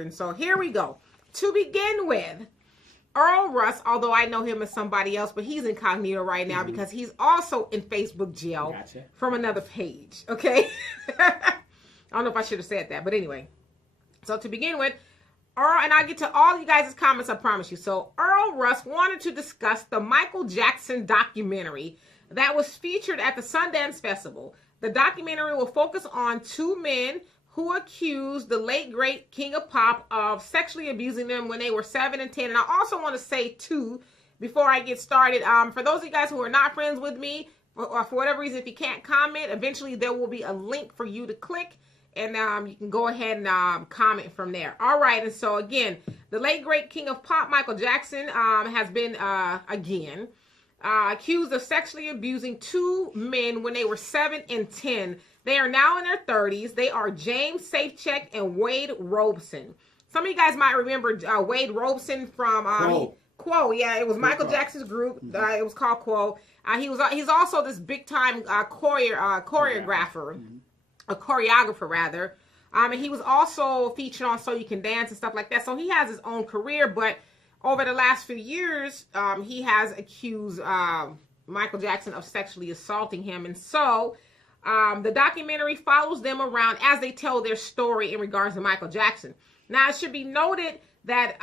And so here we go. To begin with, Earl Russ, although I know him as somebody else, but he's incognito right now because he's also in Facebook jail from another page, okay? I don't know if I should have said that, but anyway. So to begin with, Earl, and I'll get to all you guys' comments, I promise you. So Earl Russ wanted to discuss the Michael Jackson documentary that was featured at the Sundance Festival. The documentary will focus on two men who accused the late, great King of Pop of sexually abusing them when they were 7 and 10. And I also want to say, too, before I get started, for those of you guys who are not friends with me, or for whatever reason, if you can't comment, eventually there will be a link for you to click. And you can go ahead and comment from there. All right. And so, again, the late, great King of Pop, Michael Jackson, has been, again, accused of sexually abusing two men when they were 7 and 10. They are now in their 30s. They are James Safecheck and Wade Robson. Some of you guys might remember Wade Robson from Quo. Yeah, it was Michael Jackson's group. It was called Quo. He's also this big-time choreographer. A choreographer, rather. And he was also featured on So You Can Dance and stuff like that. So he has his own career, but over the last few years, he has accused Michael Jackson of sexually assaulting him. And so the documentary follows them around as they tell their story in regards to Michael Jackson. Now, it should be noted that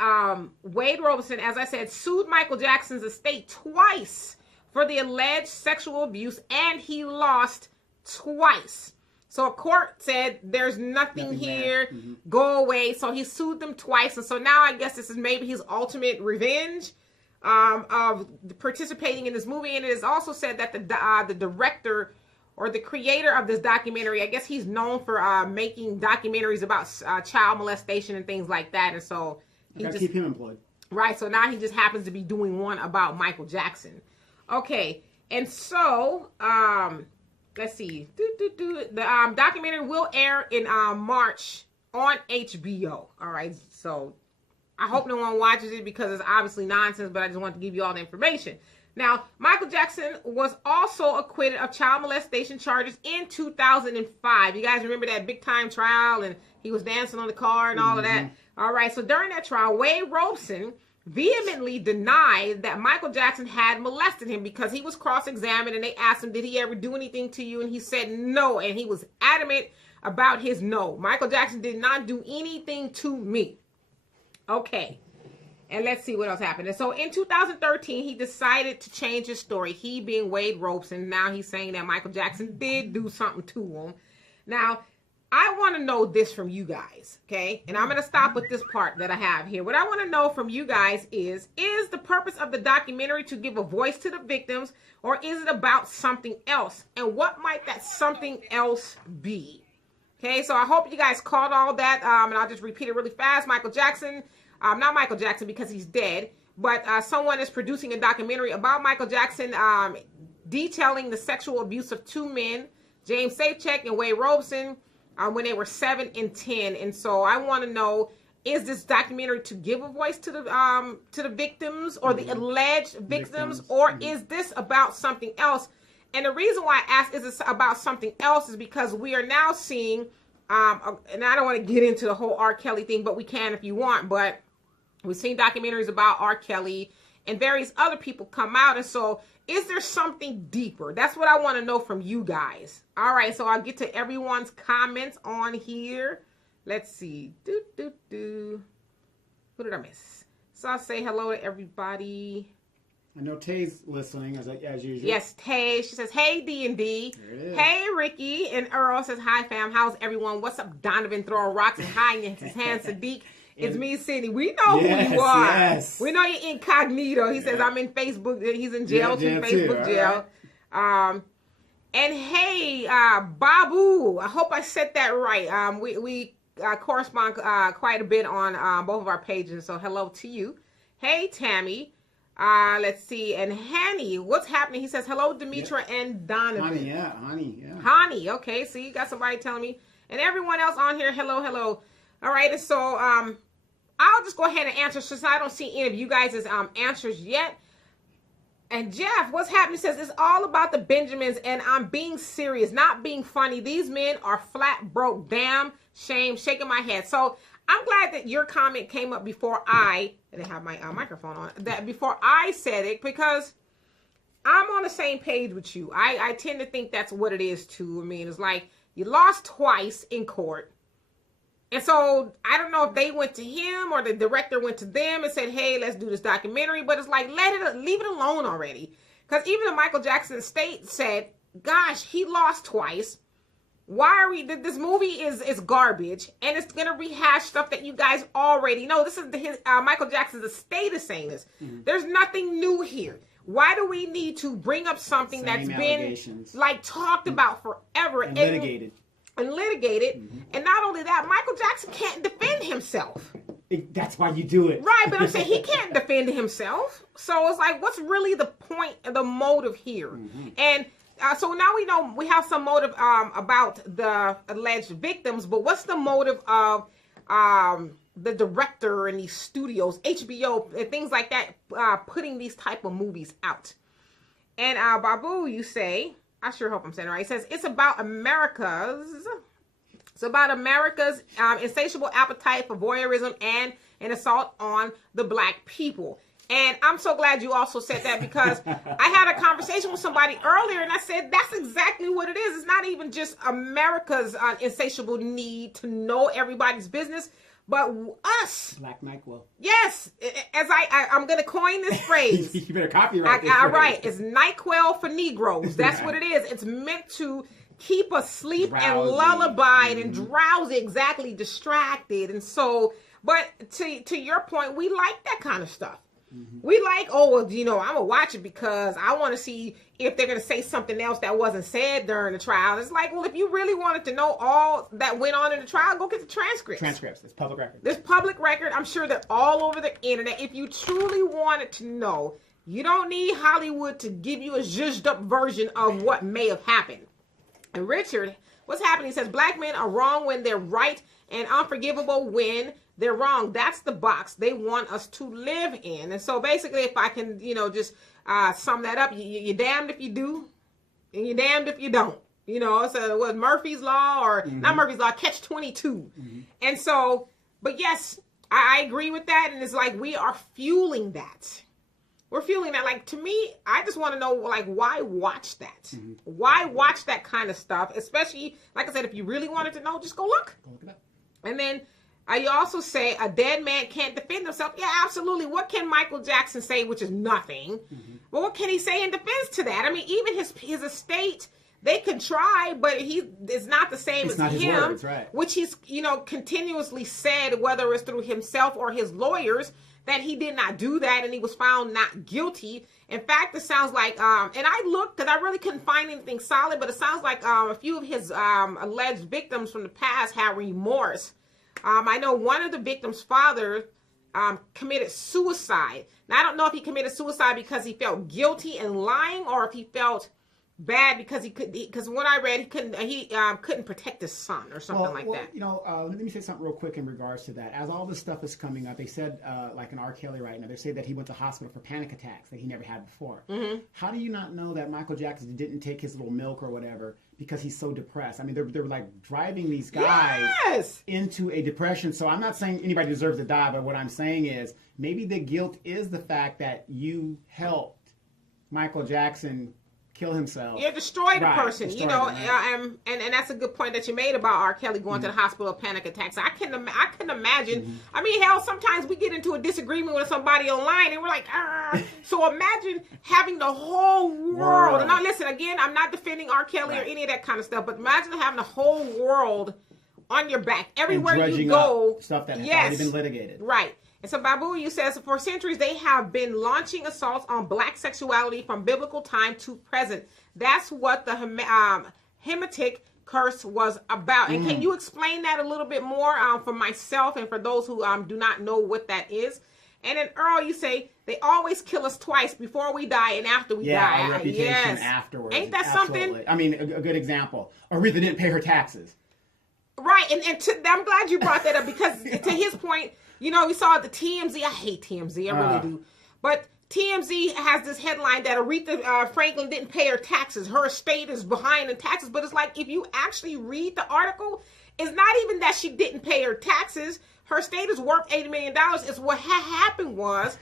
Wade Robson, as I said, sued Michael Jackson's estate twice for the alleged sexual abuse, and he lost twice. So a court said, there's nothing here, go away. So he sued them twice. And so now I guess this is maybe his ultimate revenge of participating in this movie. And it is also said that the director or the creator of this documentary, I guess he's known for making documentaries about child molestation and things like that. And so he gotta keep him employed. Right. So now he just happens to be doing one about Michael Jackson. Okay. And so, let's see. The documentary will air in March on HBO. All right. So I hope no one watches it because it's obviously nonsense, but I just want to give you all the information. Now, Michael Jackson was also acquitted of child molestation charges in 2005. You guys remember that big time trial and he was dancing on the car and all of that? All right. So during that trial, Wade Robson vehemently denied that Michael Jackson had molested him because he was cross-examined and they asked him, did he ever do anything to you? And he said no, and he was adamant about his no. Michael Jackson did not do anything to me. Okay, and let's see what else happened. And so in 2013, he decided to change his story, he being Wade Robson. Now he's saying that Michael Jackson did do something to him. Now, I want to know this from you guys, okay? And I'm going to stop with this part that I have here. What I want to know from you guys is the purpose of the documentary to give a voice to the victims, or is it about something else? And what might that something else be? Okay, so I hope you guys caught all that, and I'll just repeat it really fast. Michael Jackson, not Michael Jackson because he's dead, but someone is producing a documentary about Michael Jackson, detailing the sexual abuse of two men, James Safecheck and Wade Robson, when they were 7 and 10. And so I want to know, is this documentary to give a voice to the victims or the alleged victims, or is this about something else? And the reason why I ask is this about something else is because we are now seeing, and I don't want to get into the whole R. Kelly thing, but we can if you want, but we've seen documentaries about R. Kelly and various other people come out. And so is there something deeper? That's what I want to know from you guys. All right, so I'll get to everyone's comments on here. Let's see. Who did I miss? So I'll say hello to everybody. I know Tay's listening as usual. Yes, Tay. She says, hey, D&D. Hey, Ricky. And Earl says, hi, fam. How's everyone? What's up, Donovan? Throwing rocks and high in his hand, Sadiq. It's me, Cindy. We know who you are. Yes. We know you're incognito. He says, I'm in Facebook. He's in jail too, Facebook jail. Right. And hey, Babu. I hope I said that right. We correspond quite a bit on both of our pages. So hello to you. Hey, Tammy. Let's see. And Hanny, what's happening? He says, hello, Demetra and Donovan. Honey. Okay. So you got somebody telling me. And everyone else on here, hello. All right. And so, I'll just go ahead and answer since I don't see any of you guys' answers yet. And Jeff, what's happening? Says it's all about the Benjamins, and I'm being serious, not being funny. These men are flat broke. Damn shame. Shaking my head. So I'm glad that your comment came up before I didn't have my microphone on. That before I said it, because I'm on the same page with you. I tend to think that's what it is too. I mean, it's like you lost twice in court. And so I don't know if they went to him or the director went to them and said, hey, let's do this documentary. But it's like, leave it alone already. Because even the Michael Jackson estate said, gosh, he lost twice. Why are we, this movie is garbage, and it's going to rehash stuff that you guys already know. This is Michael Jackson's estate is saying this. Mm-hmm. There's nothing new here. Why do we need to bring up something that's been like talked about forever and litigated? Mm-hmm. And not only that, Michael Jackson can't defend himself. That's why you do it. Right, but I'm saying he can't defend himself. So it's like, what's really the point, the motive here? Mm-hmm. And so now we know we have some motive about the alleged victims, but what's the motive of the director and these studios, HBO, and things like that, putting these type of movies out? And Babu, you say, I sure hope I'm saying it right. It says it's about America's insatiable appetite for voyeurism and an assault on the black people. And I'm so glad you also said that, because I had a conversation with somebody earlier and I said, that's exactly what it is. It's not even just America's insatiable need to know everybody's business, but us. Black NyQuil. Yes. As I'm going to coin this phrase. You better copyright this. Right. It's NyQuil for Negroes. That's what it is. It's meant to keep us asleep and lullabied and drowsy, exactly, distracted. And so, but to your point, we like that kind of stuff. Mm-hmm. We like, I'm going to watch it because I want to see if they're going to say something else that wasn't said during the trial. It's like, well, if you really wanted to know all that went on in the trial, go get the transcripts. It's public record. There's public record. I'm sure they're all over the internet. If you truly wanted to know, you don't need Hollywood to give you a zhuzhed up version of what may have happened. And Richard, what's happening? He says, black men are wrong when they're right and unforgivable when they're wrong. That's the box they want us to live in. And so basically, if I can, just sum that up, you're damned if you do, and you're damned if you don't. So it was Murphy's Law, or not Murphy's Law, Catch-22. Mm-hmm. And so, but yes, I agree with that. And it's like, we are fueling that. We're fueling that. Like, to me, I just want to know, like, why watch that? Mm-hmm. Why watch that kind of stuff? Especially, like I said, if you really wanted to know, just go look. Go look it up. And then you also say a dead man can't defend himself. Yeah, absolutely. What can Michael Jackson say, which is nothing? Mm-hmm. But what can he say in defense to that? I mean, even his estate, they can try, but it's not the same as him. His words, right. Which he's, continuously said, whether it's through himself or his lawyers, that he did not do that and he was found not guilty. In fact, it sounds like, and I looked because I really couldn't find anything solid, but it sounds like a few of his alleged victims from the past had remorse. I know one of the victims' father committed suicide. Now, I don't know if he committed suicide because he felt guilty and lying, or if he felt bad because because when I read, he couldn't protect his son or something like that. Let me say something real quick in regards to that. As all this stuff is coming up, they said, like in R. Kelly right now, they say that he went to hospital for panic attacks that he never had before. Mm-hmm. How do you not know that Michael Jackson didn't take his little milk or whatever because he's so depressed? I mean, they're like driving these guys into a depression. So I'm not saying anybody deserves to die, but what I'm saying is maybe the guilt is the fact that you helped Michael Jackson kill himself. Yeah, destroy the person, and that's a good point that you made about R. Kelly going to the hospital of panic attacks. I couldn't imagine. Mm-hmm. I mean, hell, sometimes we get into a disagreement with somebody online and we're like, so imagine having the whole world. And now listen, again, I'm not defending R. Kelly or any of that kind of stuff, but imagine having the whole world on your back. Everywhere you go. Stuff that has already been litigated. Right. And so Babu says, for centuries, they have been launching assaults on black sexuality from biblical time to present. That's what the Hamitic curse was about. And can you explain that a little bit more for myself and for those who do not know what that is? And then Earl, you say, they always kill us twice, before we die and after we die. Yeah, our reputation afterwards. Ain't that something? I mean, a good example. Aretha didn't pay her taxes. Right, and I'm glad you brought that up, because to his point, we saw the TMZ. I hate TMZ, I really do. But TMZ has this headline that Aretha Franklin didn't pay her taxes. Her estate is behind in taxes. But it's like, if you actually read the article, it's not even that she didn't pay her taxes. her estate is worth $80 million. Is what happened was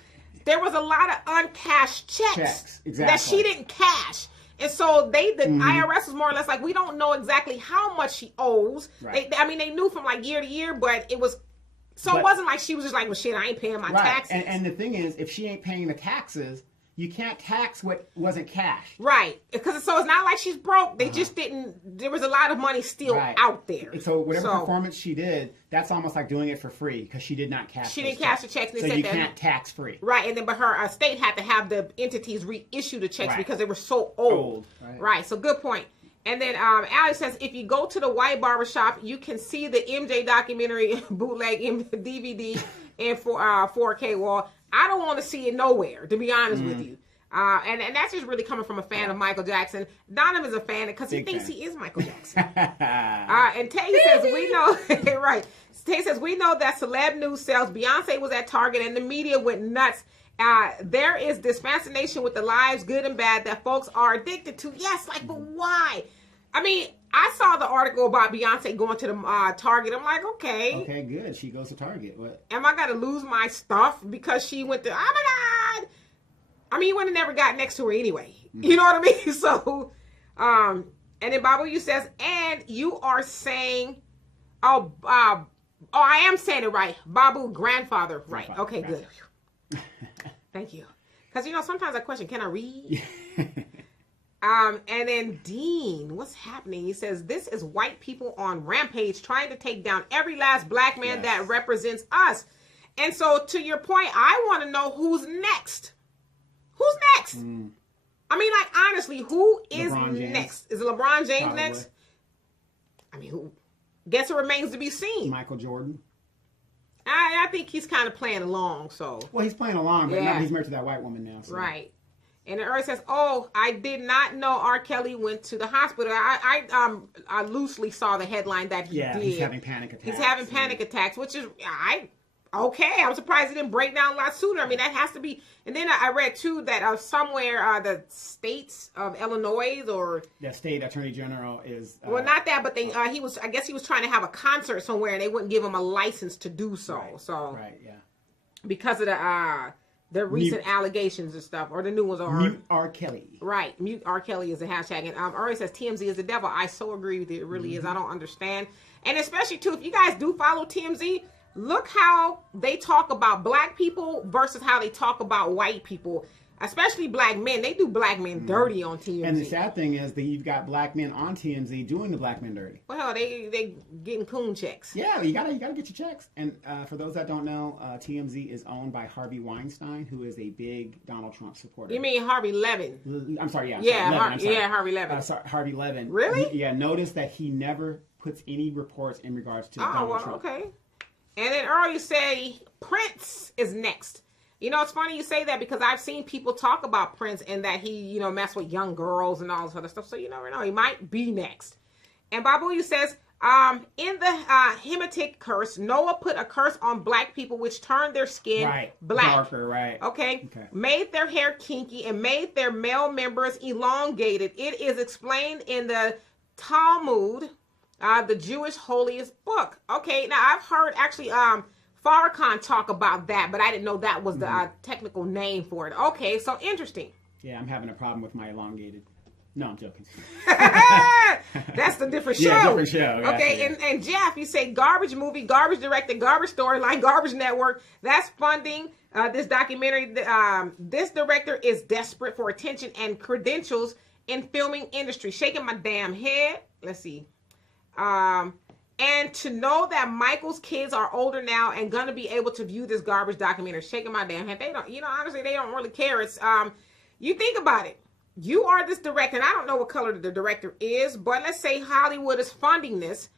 there was a lot of uncashed checks that she didn't cash. And so the IRS was more or less like, we don't know exactly how much she owes. Right. They knew from like year to year, but it wasn't like she was just like, well, shit, I ain't paying my taxes. And the thing is, if she ain't paying the taxes, you can't tax what wasn't cash. Right. Because so it's not like she's broke. They just didn't, there was a lot of money still out there. So whatever performance she did, that's almost like doing it for free because she did not cash. She didn't cash the checks. So you can't tax free. Right. And then, but her estate had to have the entities reissue the checks because they were so old. Right. So good point. And then Alex says, if you go to the white barbershop, you can see the MJ documentary bootleg DVD and 4K wall. I don't want to see it nowhere, to be honest with you. And that's just really coming from a fan of Michael Jackson. Donovan's a fan because he thinks he is Michael Jackson. And Tay says, we know, right. Tay says, we know that celeb news sells. Beyonce was at Target and the media went nuts. There is this fascination with the lives, good and bad, that folks are addicted to. Yes, like, but why? I mean, I saw the article about Beyonce going to the Target. I'm like, okay. Okay, good. She goes to Target. What? Am I going to lose my stuff because she went to, oh my God. I mean, you would have never got next to her anyway. You know what I mean? So, and then Babu says, and you are saying, I am saying it right. Babu, grandfather, right. Okay, good. Thank you. Because, sometimes I question, can I read? And then Dean, what's happening? He says, this is white people on rampage trying to take down every last black man that represents us. And so to your point, I want to know who's next. Who's next? I mean, like, honestly, who is next? Is it LeBron James next? I mean, who? Guess it remains to be seen. Michael Jordan. I think he's kind of playing along, so. Well, he's playing along, but now he's married to that white woman now. So. Right. And the Earth says, oh, I did not know R. Kelly went to the hospital. I loosely saw the headline that he did. He's having panic attacks. He's having panic attacks, which is, okay. I'm surprised he didn't break down a lot sooner. I mean, that has to be. And then I read, too, that somewhere the states of Illinois or. The state attorney general is. Well, not that, but I guess he was trying to have a concert somewhere and they wouldn't give him a license to do so. Right, yeah. Because of the recent allegations and stuff, or the new ones are Mute R. Kelly. Right, mute R. Kelly is a hashtag. And Uri says TMZ is the devil. I so agree with you. It really is. I don't understand. And especially too, if you guys do follow TMZ, look how they talk about black people versus how they talk about white people. Especially black men. They do black men dirty on TMZ. And the sad thing is that you've got black men on TMZ doing the black men dirty. Well, they getting coon checks. Yeah, you gotta get your checks. And for those that don't know, TMZ is owned by Harvey Weinstein, who is a big Donald Trump supporter. You mean Harvey Levin? I'm sorry, Harvey Levin. Harvey Levin. Really? Notice that he never puts any reports in regards to Donald Trump. Okay. And then earlier say Prince is next. It's funny you say that because I've seen people talk about Prince and that he, messed with young girls and all this other stuff. So you never know. He might be next. And Babu says, in the Hamitic curse, Noah put a curse on black people which turned their skin black. Darker, right. Okay. Made their hair kinky and made their male members elongated. It is explained in the Talmud, the Jewish holiest book. Okay. Now I've heard actually, Farrakhan talk about that, but I didn't know that was the technical name for it. Okay, so interesting. Yeah, I'm having a problem with my elongated. No, I'm joking. That's the different show. Yeah, different show. Okay, and Jeff, you say garbage movie, garbage director, garbage storyline, garbage network. That's funding this documentary. This director is desperate for attention and credentials in filming industry. Shaking my damn head. Let's see. And to know that Michael's kids are older now and gonna be able to view this garbage documentary, shaking my damn head. They don't, honestly, they don't really care. It's, you think about it. You are this director, and I don't know what color the director is, but let's say Hollywood is funding this.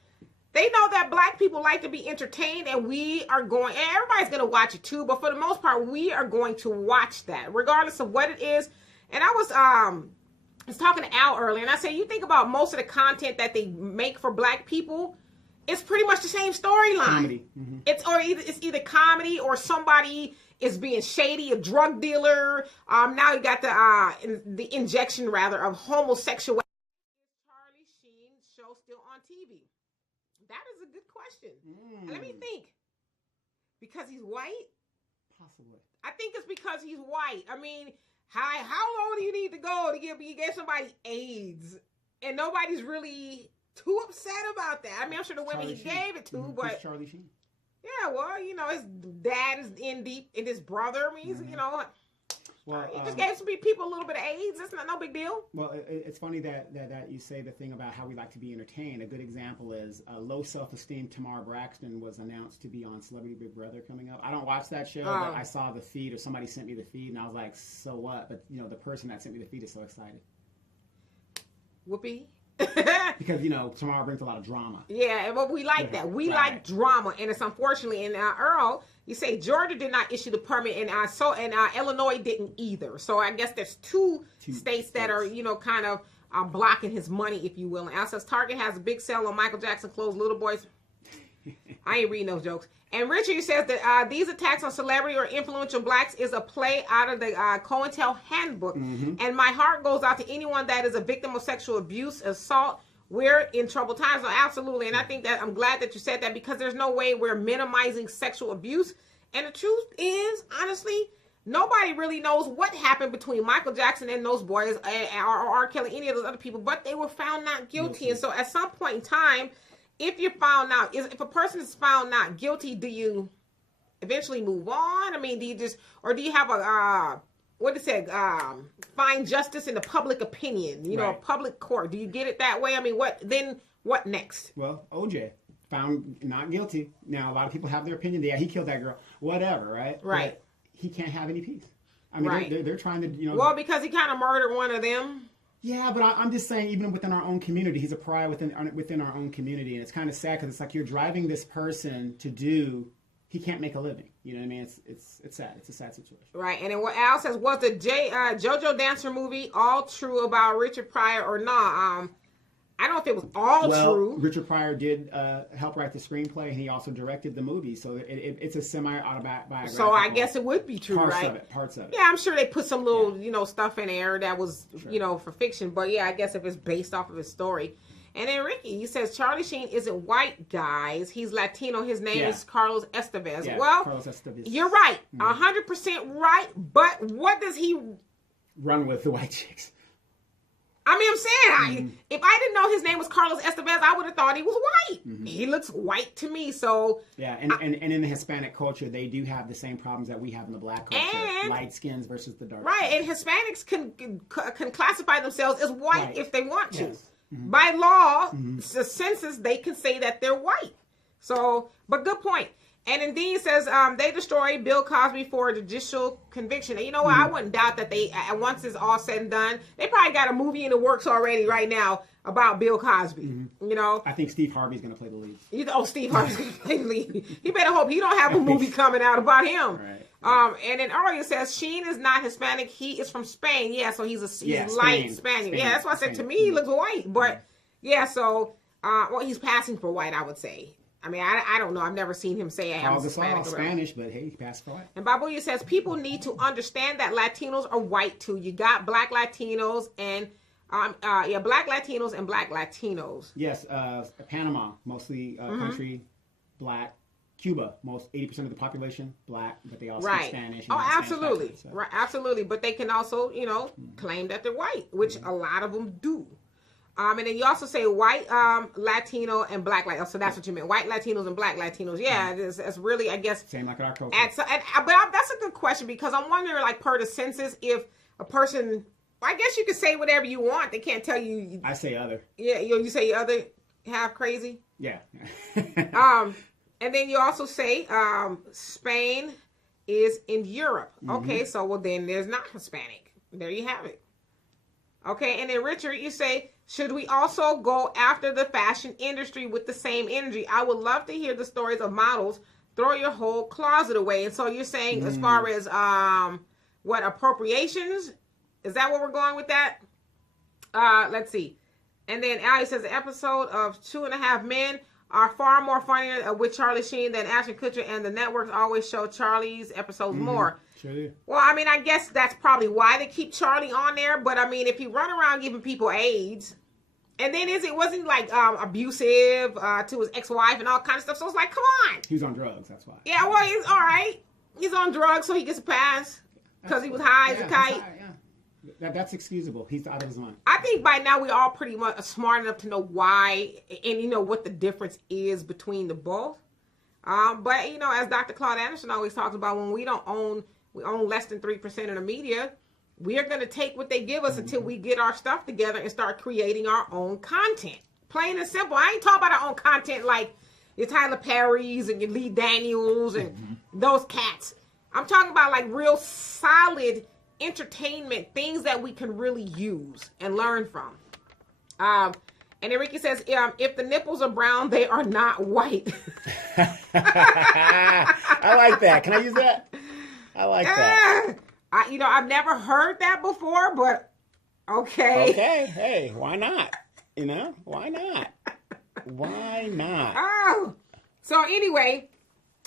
They know that black people like to be entertained, and we are going, and everybody's gonna watch it too, but for the most part, we are going to watch that, regardless of what it is. And I was talking to Al earlier, and I said, you think about most of the content that they make for black people, it's pretty much the same storyline. It's either comedy or somebody is being shady, a drug dealer. Now you got the injection rather of homosexuality. Is Charlie Sheen's show still on TV? That is a good question. Let me think. Because he's white? Possibly. I think it's because he's white. I mean, how low do you need to go to give somebody AIDS? And nobody's really too upset about that. I mean, I'm sure the women Charlie he Sheen. gave it to, Who's but Charlie Sheen? yeah, well, you know, his dad is in deep, and his brother, I mean, he's, you know, Well, he just gave some people a little bit of AIDS. That's not no big deal. Well, it's funny that you say the thing about how we like to be entertained. A good example is low self-esteem Tamar Braxton was announced to be on Celebrity Big Brother coming up. I don't watch that show, but I saw the feed, or somebody sent me the feed, and I was like, so what? But, you know, the person that sent me the feed is so excited. Whoopee. Because, you know, Tamar brings a lot of drama. Yeah, but we like that. We like drama, and it's unfortunately. And Earl, you say Georgia did not issue the permit, and Illinois didn't either. So I guess there's two states that are, you know, kind of blocking his money, if you will. And Al says Target has a big sale on Michael Jackson clothes. Little boys. I ain't reading those jokes. And Richard says that these attacks on celebrity or influential blacks is a play out of the COINTEL handbook. And my heart goes out to anyone that is a victim of sexual abuse, assault. We're in troubled times. So absolutely. And I think that I'm glad that you said that, because there's no way we're minimizing sexual abuse. And the truth is, honestly, nobody really knows what happened between Michael Jackson and those boys, or R. Kelly, any of those other people, but they were found not guilty. And so at some point in time, if you're found out, if a person is found not guilty, do you eventually move on? I mean, do you just, or do you have a, what it said, find justice in the public opinion, you know, a public court? Do you get it that way? I mean, what next? Well, OJ found not guilty. Now, a lot of people have their opinion. Yeah, he killed that girl. Whatever, right? Right. But he can't have any peace. I mean, they're trying to, you know. Well, because he kind of murdered one of them. Yeah, but I'm just saying, even within our own community, he's a pariah within our own community, and it's kind of sad because it's like you're driving this person to do. He can't make a living. You know what I mean? It's sad. It's a sad situation. Right. And then what Al says, was the JoJo Dancer movie all true about Richard Pryor or not? I don't know if it was all true. Richard Pryor did help write the screenplay, and he also directed the movie, so it's a semi-autobiographical. So I guess it would be true, Parts of it. Yeah, I'm sure they put some little, you know, stuff in there that was, you know, for fiction. But yeah, I guess if it's based off of his story. And then Ricky, he says, Charlie Sheen isn't white, guys. He's Latino. His name is Carlos Estevez. Yeah, well, Carlos Estevez. You're right. 100% right. But what does he... Run with the white chicks. I mean, I'm saying, if I didn't know his name was Carlos Estevez, I would have thought he was white. He looks white to me, so... Yeah, and in the Hispanic culture, they do have the same problems that we have in the black culture. Light skins versus the dark skins. And Hispanics can classify themselves as white if they want to. Yes. By law, the census, they can say that they're white. So, but good point. And indeed, it says they destroyed Bill Cosby for a judicial conviction. And you know what? I wouldn't doubt that they, once it's all said and done, they probably got a movie in the works already right now about Bill Cosby. You know, I think Steve Harvey's going to play the lead. Steve Harvey's going to play the lead. He better hope he don't have a movie coming out about him. Right. And then earlier says Sheen is not Hispanic. He is from Spain. Yeah, so he's light Spaniard. Yeah, that's why I said to me he looks white. But yeah, so well, he's passing for white, I would say. I mean, I don't know. I've never seen him say I'm Hispanic. Spanish, but hey, he passed for white. And Babuya says people need to understand that Latinos are white too. You got black Latinos and black Latinos and black Latinos. Yes, Panama, mostly country black. Cuba, most 80% of the population black, but they all speak Spanish. Oh, absolutely, right, absolutely. But they can also, you know, claim that they're white, which a lot of them do. And then you also say white Latino and black Latino. So that's what you meant. White Latinos and black Latinos. Yeah, it's really, I guess. Same like in our culture. But that's a good question, because I'm wondering, like, per the census, if a person, I guess you could say whatever you want. They can't tell you. I say other. Yeah, you say other half crazy? Yeah. And then you also say Spain is in Europe. Okay, so well then there's not Hispanic. There you have it. Okay, and then Richard, you say, should we also go after the fashion industry with the same energy? I would love to hear the stories of models throw your whole closet away. And so you're saying as far as what, appropriations? Is that where we're going with that? Let's see. And then Ali says the episode of 2.5 Men are far more funnier with Charlie Sheen than Ashton Kutcher, and the networks always show Charlie's episodes more. Sure do. Well, I mean, I guess that's probably why they keep Charlie on there. But I mean, if you run around giving people AIDS, And then it wasn't like abusive to his ex-wife and all kind of stuff. So it's like, come on. He was on drugs, that's why. Yeah, well, he's all right. He's on drugs, so he gets a pass because he was high as a kite. That's excusable. He's out of his mind. I think by now we all pretty much are smart enough to know why and you know what the difference is between the both. But you know, as Dr. Claude Anderson always talks about, when we own less than 3% of the media, we are going to take what they give us until we get our stuff together and start creating our own content. Plain and simple. I ain't talking about our own content like your Tyler Perry's and your Lee Daniels and those cats. I'm talking about like real solid entertainment, things that we can really use and learn from. And Enrique says, if the nipples are brown, they are not white. I like that. Can I use that? I like that. I've never heard that before, but okay. Okay. Hey, why not? You know, why not? Why not? Oh, so anyway,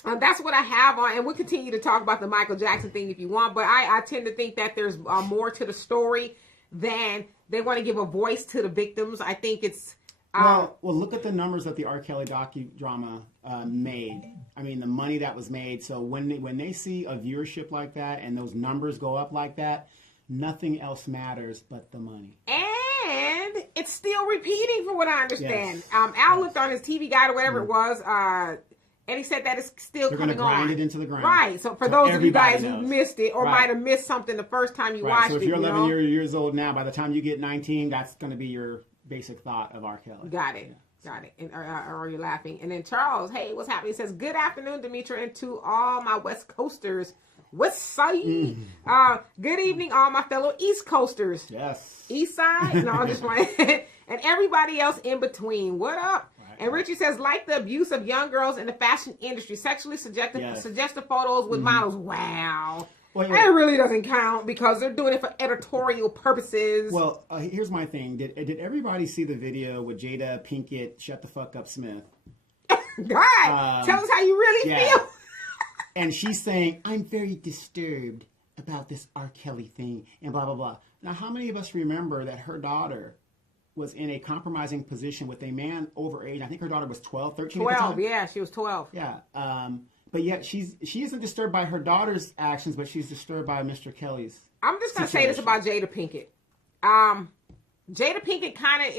that's what I have on, and we'll continue to talk about the Michael Jackson thing if you want, but I tend to think that there's more to the story than they want to give a voice to the victims. I think it's... Well, look at the numbers that the R. Kelly docudrama made. I mean, the money that was made. So when they see a viewership like that and those numbers go up like that, nothing else matters but the money. And it's still repeating from what I understand. Yes. Al looked on his TV guide or whatever it was, and he said that it's still They're coming on. They're going to grind it into the ground. Right. So for those of you guys knows. who missed it or might have missed something the first time you watched it. So if you're 11 years old now, by the time you get 19, that's going to be your basic thought of R. Kelly. Got it. Yeah. Got it. And, or are you laughing? And then Charles, hey, what's happening? He says, good afternoon, Demetra, and to all my West Coasters. What's side? Good evening, all my fellow East Coasters. Yes. East side? No, I'm just playing. And everybody else in between. What up? Right. And Richie says, like the abuse of young girls in the fashion industry, sexually suggestive photos with models. Wow. Well, yeah. It really doesn't count because they're doing it for editorial purposes. Well, here's my thing. Did everybody see the video with Jada Pinkett, Shut the Fuck Up Smith? God, tell us how you really feel. And she's saying, I'm very disturbed about this R. Kelly thing and blah, blah, blah. Now, how many of us remember that her daughter was in a compromising position with a man over age? I think her daughter was 12, 13 12, at the time. yeah, she was 12. Yeah. But yet she isn't disturbed by her daughter's actions, but she's disturbed by Mr. Kelly's. I'm just going to say this about Jada Pinkett. Jada Pinkett kind of,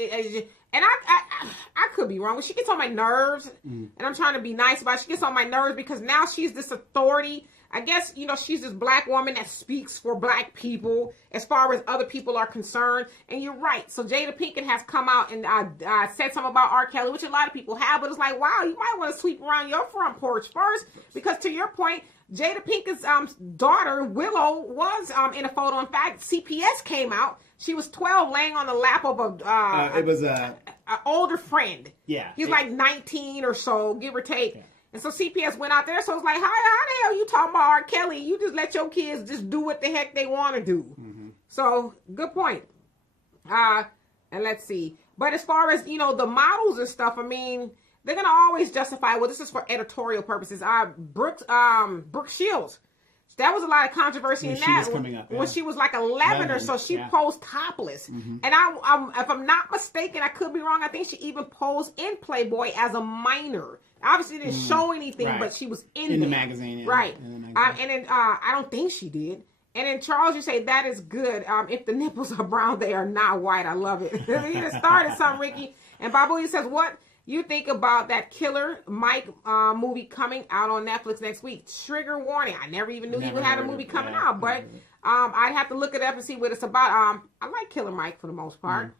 and I could be wrong, but she gets on my nerves, and I'm trying to be nice about it. She gets on my nerves because now she's this authority. I guess, she's this black woman that speaks for black people as far as other people are concerned. And you're right. So Jada Pinkett has come out and said something about R. Kelly, which a lot of people have. But it's like, wow, you might want to sweep around your front porch first. Because to your point, Jada Pinkett's daughter, Willow, was in a photo. In fact, CPS came out. She was 12 laying on the lap of an older friend. Yeah. He's like 19 or so, give or take. Yeah. And so CPS went out there, so it's like, how the hell you talking about R. Kelly? You just let your kids just do what the heck they want to do. Mm-hmm. So, good point. And let's see. But as far as, the models and stuff, I mean, they're going to always justify, well, this is for editorial purposes. Brooke Shields, that was a lot of controversy in that. When she was like 11 or so, she posed topless. Mm-hmm. And if I'm not mistaken, I could be wrong, I think she even posed in Playboy as a minor. Obviously, didn't show anything, but she was in the magazine. Yeah. Right. And then I don't think she did. And then, Charles, you say, that is good. If the nipples are brown, they are not white. I love it. You just started something, Ricky. And Babu says, what you think about that Killer Mike movie coming out on Netflix next week? Trigger warning. I never even knew he had a movie coming out. But I'd have to look it up and see what it's about. I like Killer Mike for the most part.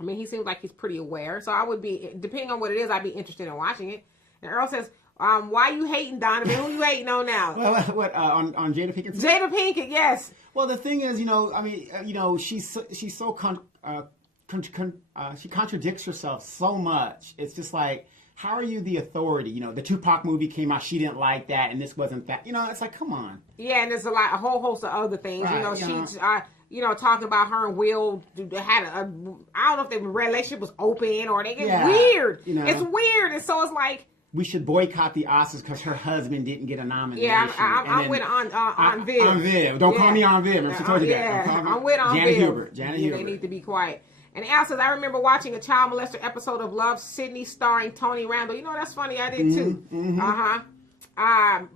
I mean, he seems like he's pretty aware. So I would be, depending on what it is, I'd be interested in watching it. And Earl says, why you hating, Donovan? Who you hating on now? What on Jada Pinkett? Jada Pinkett, yes. Well, the thing is, she's so she contradicts herself so much. It's just like, how are you the authority? The Tupac movie came out, she didn't like that, and this wasn't that. It's like, come on. Yeah, and there's a whole host of other things. Right, she's talking about her and Will had I don't know if their relationship was open or they get weird. It's weird, and so it's like, we should boycott the Oscars because her husband didn't get a nomination. Yeah, I'm with on Viv. On Viv. Don't call me on Viv. She told you that. I'm with on Janet Viv. Hubert. Janet Hubert. They need to be quiet. And Al says, I remember watching a child molester episode of Love, Sydney, starring Tony Randall. You know, that's funny. I did too.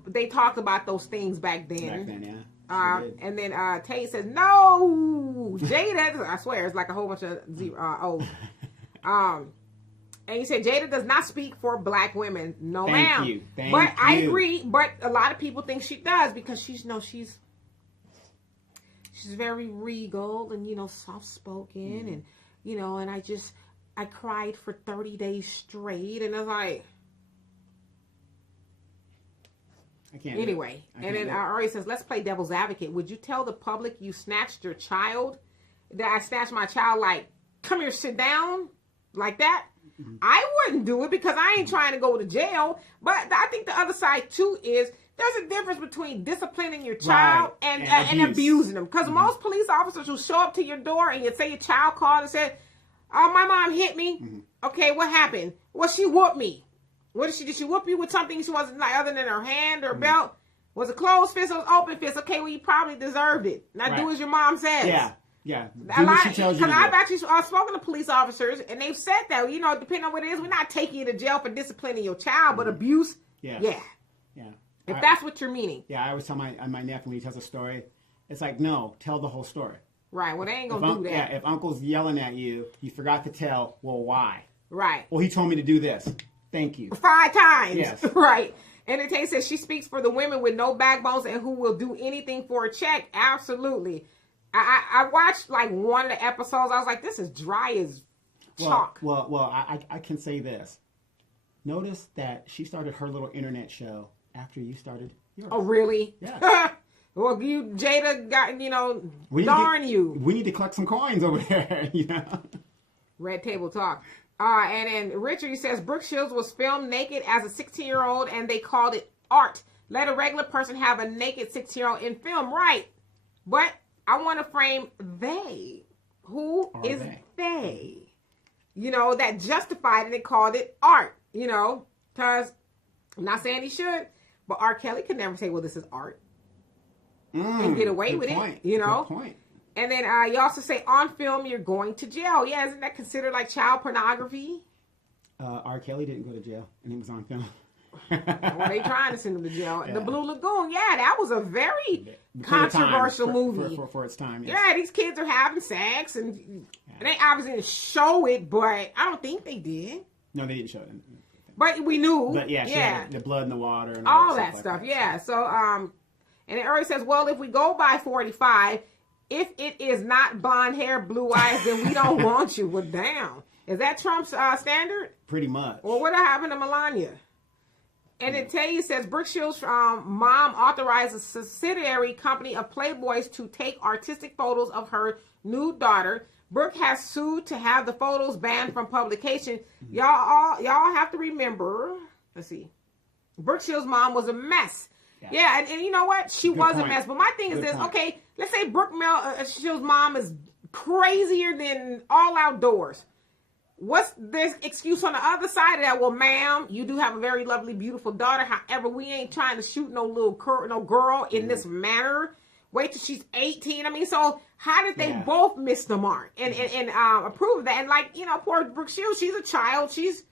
They talked about those things back then. Back then, yeah. And then Tate says, no, Jada, I swear, it's like a whole bunch of O's. And you said Jada does not speak for black women. No, ma'am. Thank you. But I agree. But a lot of people think she does because she's very regal and, soft spoken and, and I cried for 30 days straight. And I was like, I can't. Anyway, and then Ari says, let's play devil's advocate. Would you tell the public you snatched your child? That I snatched my child, like, come here, sit down, like that? I wouldn't do it because I ain't trying to go to jail. But I think the other side, too, is there's a difference between disciplining your child and abusing them. Because most police officers will show up to your door and you say your child called and said, oh, my mom hit me. Okay, what happened? Well, she whooped me. What did she whoop you with something she wasn't like other than her hand or belt? Was it closed fist or open fist? Okay, well, you probably deserved it. Now do as your mom says. Yeah. A lot, because I've actually spoken to police officers and they've said that, depending on what it is, we're not taking you to jail for disciplining your child, but abuse, yeah. If that's what you're meaning. Yeah, I always tell my nephew when he tells a story, it's like, no, tell the whole story. Right, well, they ain't gonna do that. Yeah, if uncle's yelling at you, you forgot to tell, well, why? Right. Well, he told me to do this. Thank you. 5 times. Yes. Right. And it says she speaks for the women with no backbones and who will do anything for a check. Absolutely. I watched like one of the episodes. I was like, this is dry as chalk. Well, I can say this. Notice that she started her little internet show after you started yours. Oh, really? Yeah. Well, Jada got, you. We need to collect some coins over there, Red Table Talk. And then Richard says, Brooke Shields was filmed naked as a 16-year-old and they called it art. Let a regular person have a naked 16-year-old in film. Right. But I want to frame they. Who is they? That justified it and called it art. Because I'm not saying he should, but R. Kelly could never say, well, this is art. And get away with point. it. Good point. And then you also say on film, you're going to jail. Yeah, isn't that considered like child pornography? R. Kelly didn't go to jail, and he was on film. Well, they trying to send him to jail. Yeah. The Blue Lagoon, that was a very controversial movie. For its time, yes. Yeah, these kids are having sex, and they obviously didn't show it, but I don't think they did. No, they didn't show it. But we knew. But the blood in the water and all that stuff. Yeah, so, and it already says, well, if we go by 45... if it is not blonde hair, blue eyes, then we don't want you. Well, damn. Is that Trump's standard? Pretty much. Well, what happened to Melania? And it says, Brooke Shields' mom authorized a subsidiary company of Playboys to take artistic photos of her nude daughter. Brooke has sued to have the photos banned from publication. Y'all have to remember, let's see. Brooke Shields' mom was a mess. Yeah, and you know what? She was a mess. But my thing is this. Okay, let's say Brooke Shields' mom is crazier than all outdoors. What's this excuse on the other side of that? Well, ma'am, you do have a very lovely, beautiful daughter. However, we ain't trying to shoot no girl in this manner. Wait till she's 18. I mean, so how did they both miss the mark and approve of that? And like, poor Brooke Shields, she's a child. She's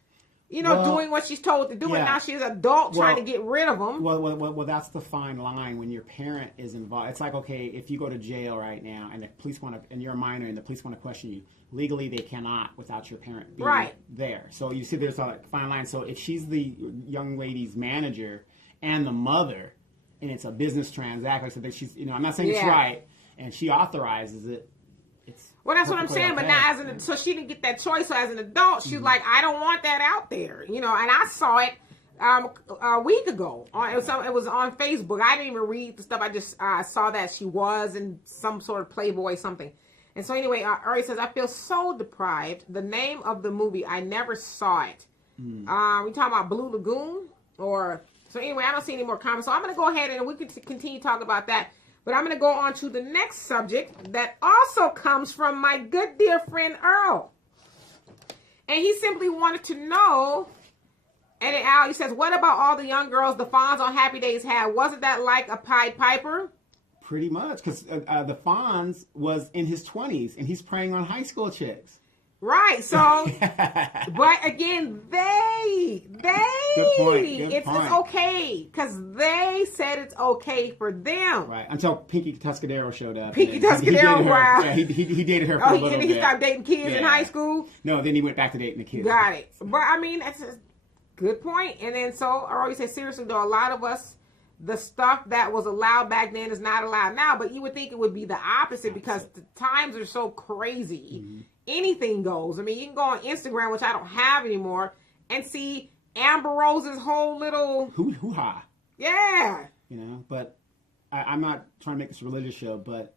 doing what she's told to do, and now she's an adult trying to get rid of them. Well, that's the fine line when your parent is involved. It's like, okay, if you go to jail right now and the police and you're a minor and the police want to question you, legally they cannot without your parent being there. So you see there's a fine line. So if she's the young lady's manager and the mother, and it's a business transaction, so that she's, I'm not saying it's right, and she authorizes it, well, that's what I'm saying, but now so she didn't get that choice. So as an adult, she's like, I don't want that out there, and I saw it a week ago. It was on Facebook. I didn't even read the stuff. I just saw that she was in some sort of Playboy something. And so anyway, Ari says, I feel so deprived. The name of the movie, I never saw it. We talking about Blue Lagoon? So anyway, I don't see any more comments. So I'm going to go ahead and we can continue talking about that. But I'm going to go on to the next subject that also comes from my good dear friend Earl. And he simply wanted to know, and he says, what about all the young girls the Fonz on Happy Days had? Wasn't that like a Pied Piper? Pretty much, because the Fonz was in his 20s, and he's preying on high school chicks. Right. So, but again, Good point. it's okay because they said it's okay for them. Right. Until Pinky Tuscadero showed up. Pinky Tuscadero, wow. Yeah, he dated her for a little bit. And he stopped dating kids in high school? No, then he went back to dating the kids. Got it. But I mean, that's a good point. And then so, I always say, seriously though, a lot of us, the stuff that was allowed back then is not allowed now. But you would think it would be the opposite because the times are so crazy. Mm-hmm. Anything goes. I mean, you can go on Instagram, which I don't have anymore, and see Amber Rose's whole little hoo-ha. Yeah. You know, but I'm not trying to make this a religious show, but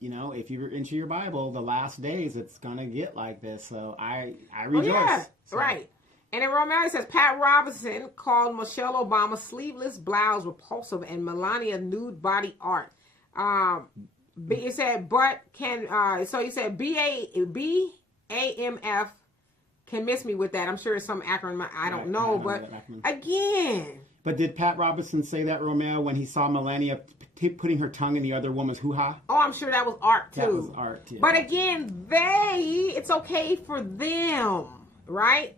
you know, if you're into your Bible, the last days it's gonna get like this. So I rejoice. Oh, yeah. So. Right. And then Romeo says Pat Robertson called Michelle Obama's sleeveless blouse repulsive and Melania nude body art. He said, but can so he said BAMF can miss me with that. I'm sure it's some acronym I don't know, but again. But did Pat Robertson say that, Romeo, when he saw Melania putting her tongue in the other woman's hoo-ha? Oh, I'm sure that was art too. That was art too. But again, it's okay for them, right?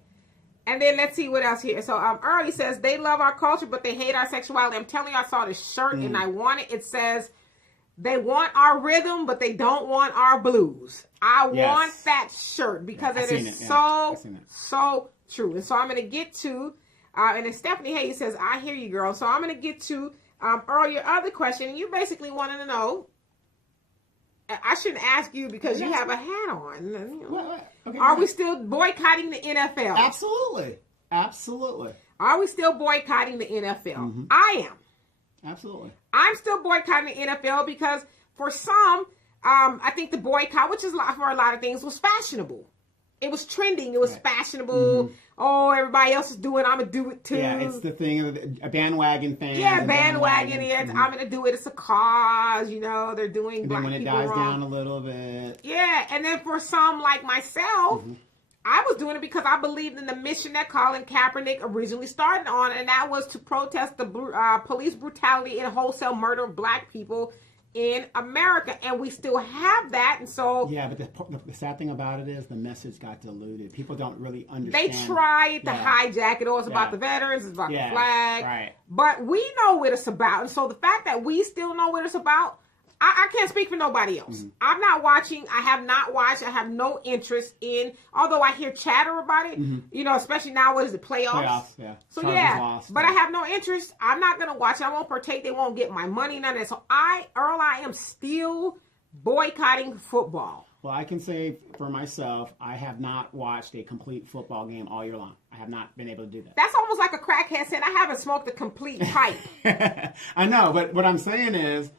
And then let's see what else here. So Early says they love our culture, but they hate our sexuality. I'm telling you, I saw this shirt and I want it. It says they want our rhythm, but they don't want our blues. I want that shirt because it is so true. And so I'm going to get to, and then Stephanie Hayes says, I hear you, girl. So I'm going to get to Earl, your other question. You basically wanted to know. I shouldn't ask you because you have a hat on. You know. Okay, are we still boycotting the NFL? Absolutely. Absolutely. Are we still boycotting the NFL? Mm-hmm. I am. Absolutely. I'm still boycotting the NFL because for some, I think the boycott, which is for a lot of things, was fashionable. It was trending. It was fashionable. Mm-hmm. Oh, everybody else is doing it. I'm going to do it too. Yeah, it's the thing of a bandwagon fan. Yeah, bandwagon. Mm-hmm. I'm going to do it. It's a cause. You know, they're doing black people wrong. And then when it dies down a little bit. Yeah, and then for some like myself, I was doing it because I believed in the mission that Colin Kaepernick originally started on, and that was to protest the police brutality and wholesale murder of black people in America, and we still have that. And so but the sad thing about it is the message got diluted. People don't really understand. They tried to hijack it. Oh, it's about the veterans, it's about the flag, right? But we know what it's about, and so the fact that we still know what it's about, I can't speak for nobody else. I'm not watching. I have not watched. I have no interest in, although I hear chatter about it, you know, especially now, what is it, playoffs? Yeah. So but I have no interest. I'm not going to watch it. I won't partake. They won't get my money, none of that. So I am still boycotting football. Well, I can say for myself, I have not watched a complete football game all year long. I have not been able to do that. That's almost like a crackhead saying, I haven't smoked a complete pipe. I know, but what I'm saying is,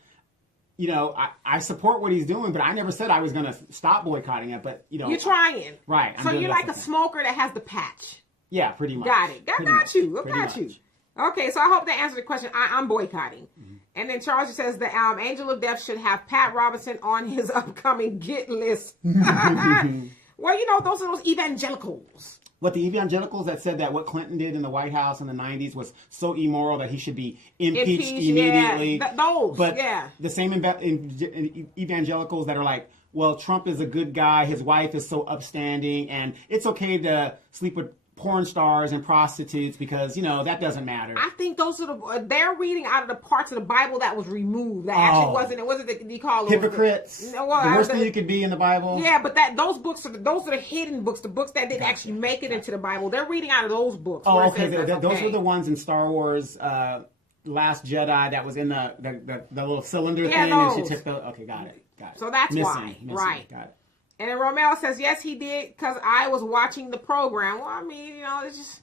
you know, I support what he's doing, but I never said I was going to stop boycotting it. But, you know. You're trying. Right. So you're like a smoker that has the patch. Yeah, pretty much. Got it. I got you. Okay, so I hope that answered the question. I'm boycotting. And then Charles says the Angel of Death should have Pat Robertson on his upcoming get list. Well, you know, those are those evangelicals. What, the evangelicals that said that what Clinton did in the White House in the 90s was so immoral that he should be impeached immediately. Yeah. The same evangelicals that are like, well, Trump is a good guy, his wife is so upstanding, and it's okay to sleep with porn stars and prostitutes because, you know, that doesn't matter. I think those are they're reading out of the parts of the Bible that was removed. That actually wasn't you call them hypocrites. The worst thing you could be in the Bible. Yeah, but those books are the hidden books, the books that didn't actually make it into the Bible. They're reading out of those books. Oh, okay. Those were the ones in Star Wars Last Jedi that was in the little cylinder thing. Those. And she took okay, got it. So that's why. Right. Got it. And then Romel says, yes, he did, because I was watching the program. Well, I mean, you know, it's just,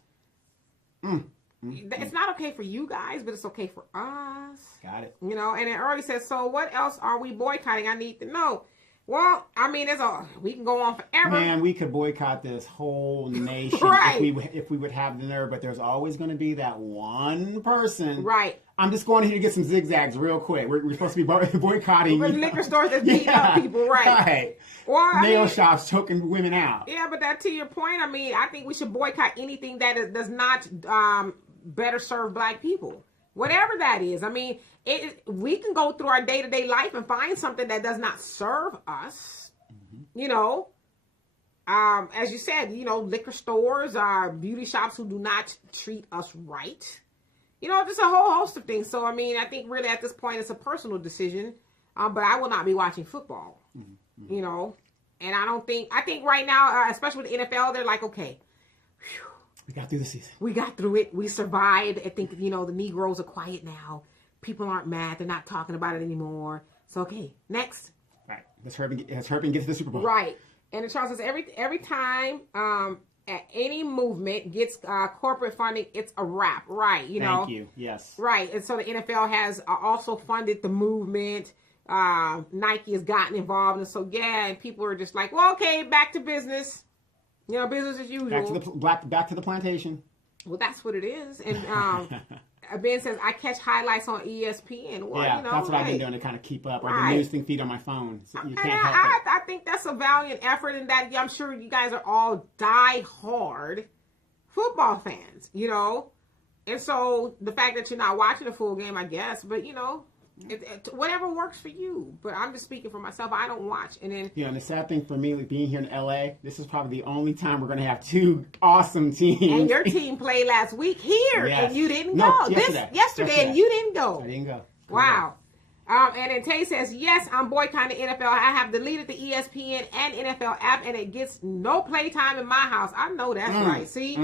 it's not okay for you guys, but it's okay for us. Got it. You know, and then Early says, so what else are we boycotting? I need to know. Well, I mean, we can go on forever. Man, we could boycott this whole nation if we would have the nerve, but there's always going to be that one person. Right. I'm just going here to get some zigzags real quick. We're supposed to be boycotting. Liquor stores that's beating up people, right. Well, nail shops choking women out. Yeah, but that to your point, I mean, I think we should boycott anything that does not better serve black people. Whatever that is. I mean, we can go through our day-to-day life and find something that does not serve us. You know, as you said, liquor stores, beauty shops who do not treat us right. Just a whole host of things. So, I think really at this point it's a personal decision. But I will not be watching football, And I think right now, especially with the NFL, they're like, okay, whew, we got through the season. We got through it. We survived. I think, the Negroes are quiet now. People aren't mad. They're not talking about it anymore. So, okay, next. Right. Let's hurry and get to the Super Bowl. Right. And the Charles says every time any movement gets corporate funding, it's a wrap. Right. Thank you. Yes. Right. And so the NFL has also funded the movement. Nike has gotten involved. And so, and people are just like, well, okay, back to business. Business as usual. Back to the plantation. Well, that's what it is. And Ben says, I catch highlights on ESPN. Well, that's what I've been doing to kind of keep up. Or the news thing feed on my phone. So you can't help it. I think that's a valiant effort, and that I'm sure you guys are all die-hard football fans, And so the fact that you're not watching a full game, I guess, but, whatever works for you. But I'm just speaking for myself. I don't watch. And then and the sad thing for me, being here in LA, this is probably the only time we're going to have two awesome teams. And your team played last week here, and you didn't go. Yesterday, and you didn't go. I didn't go. Wow. And then Tay says, yes, I'm boycotting the NFL. I have deleted the ESPN and NFL app, and it gets no playtime in my house. I know that's right. See?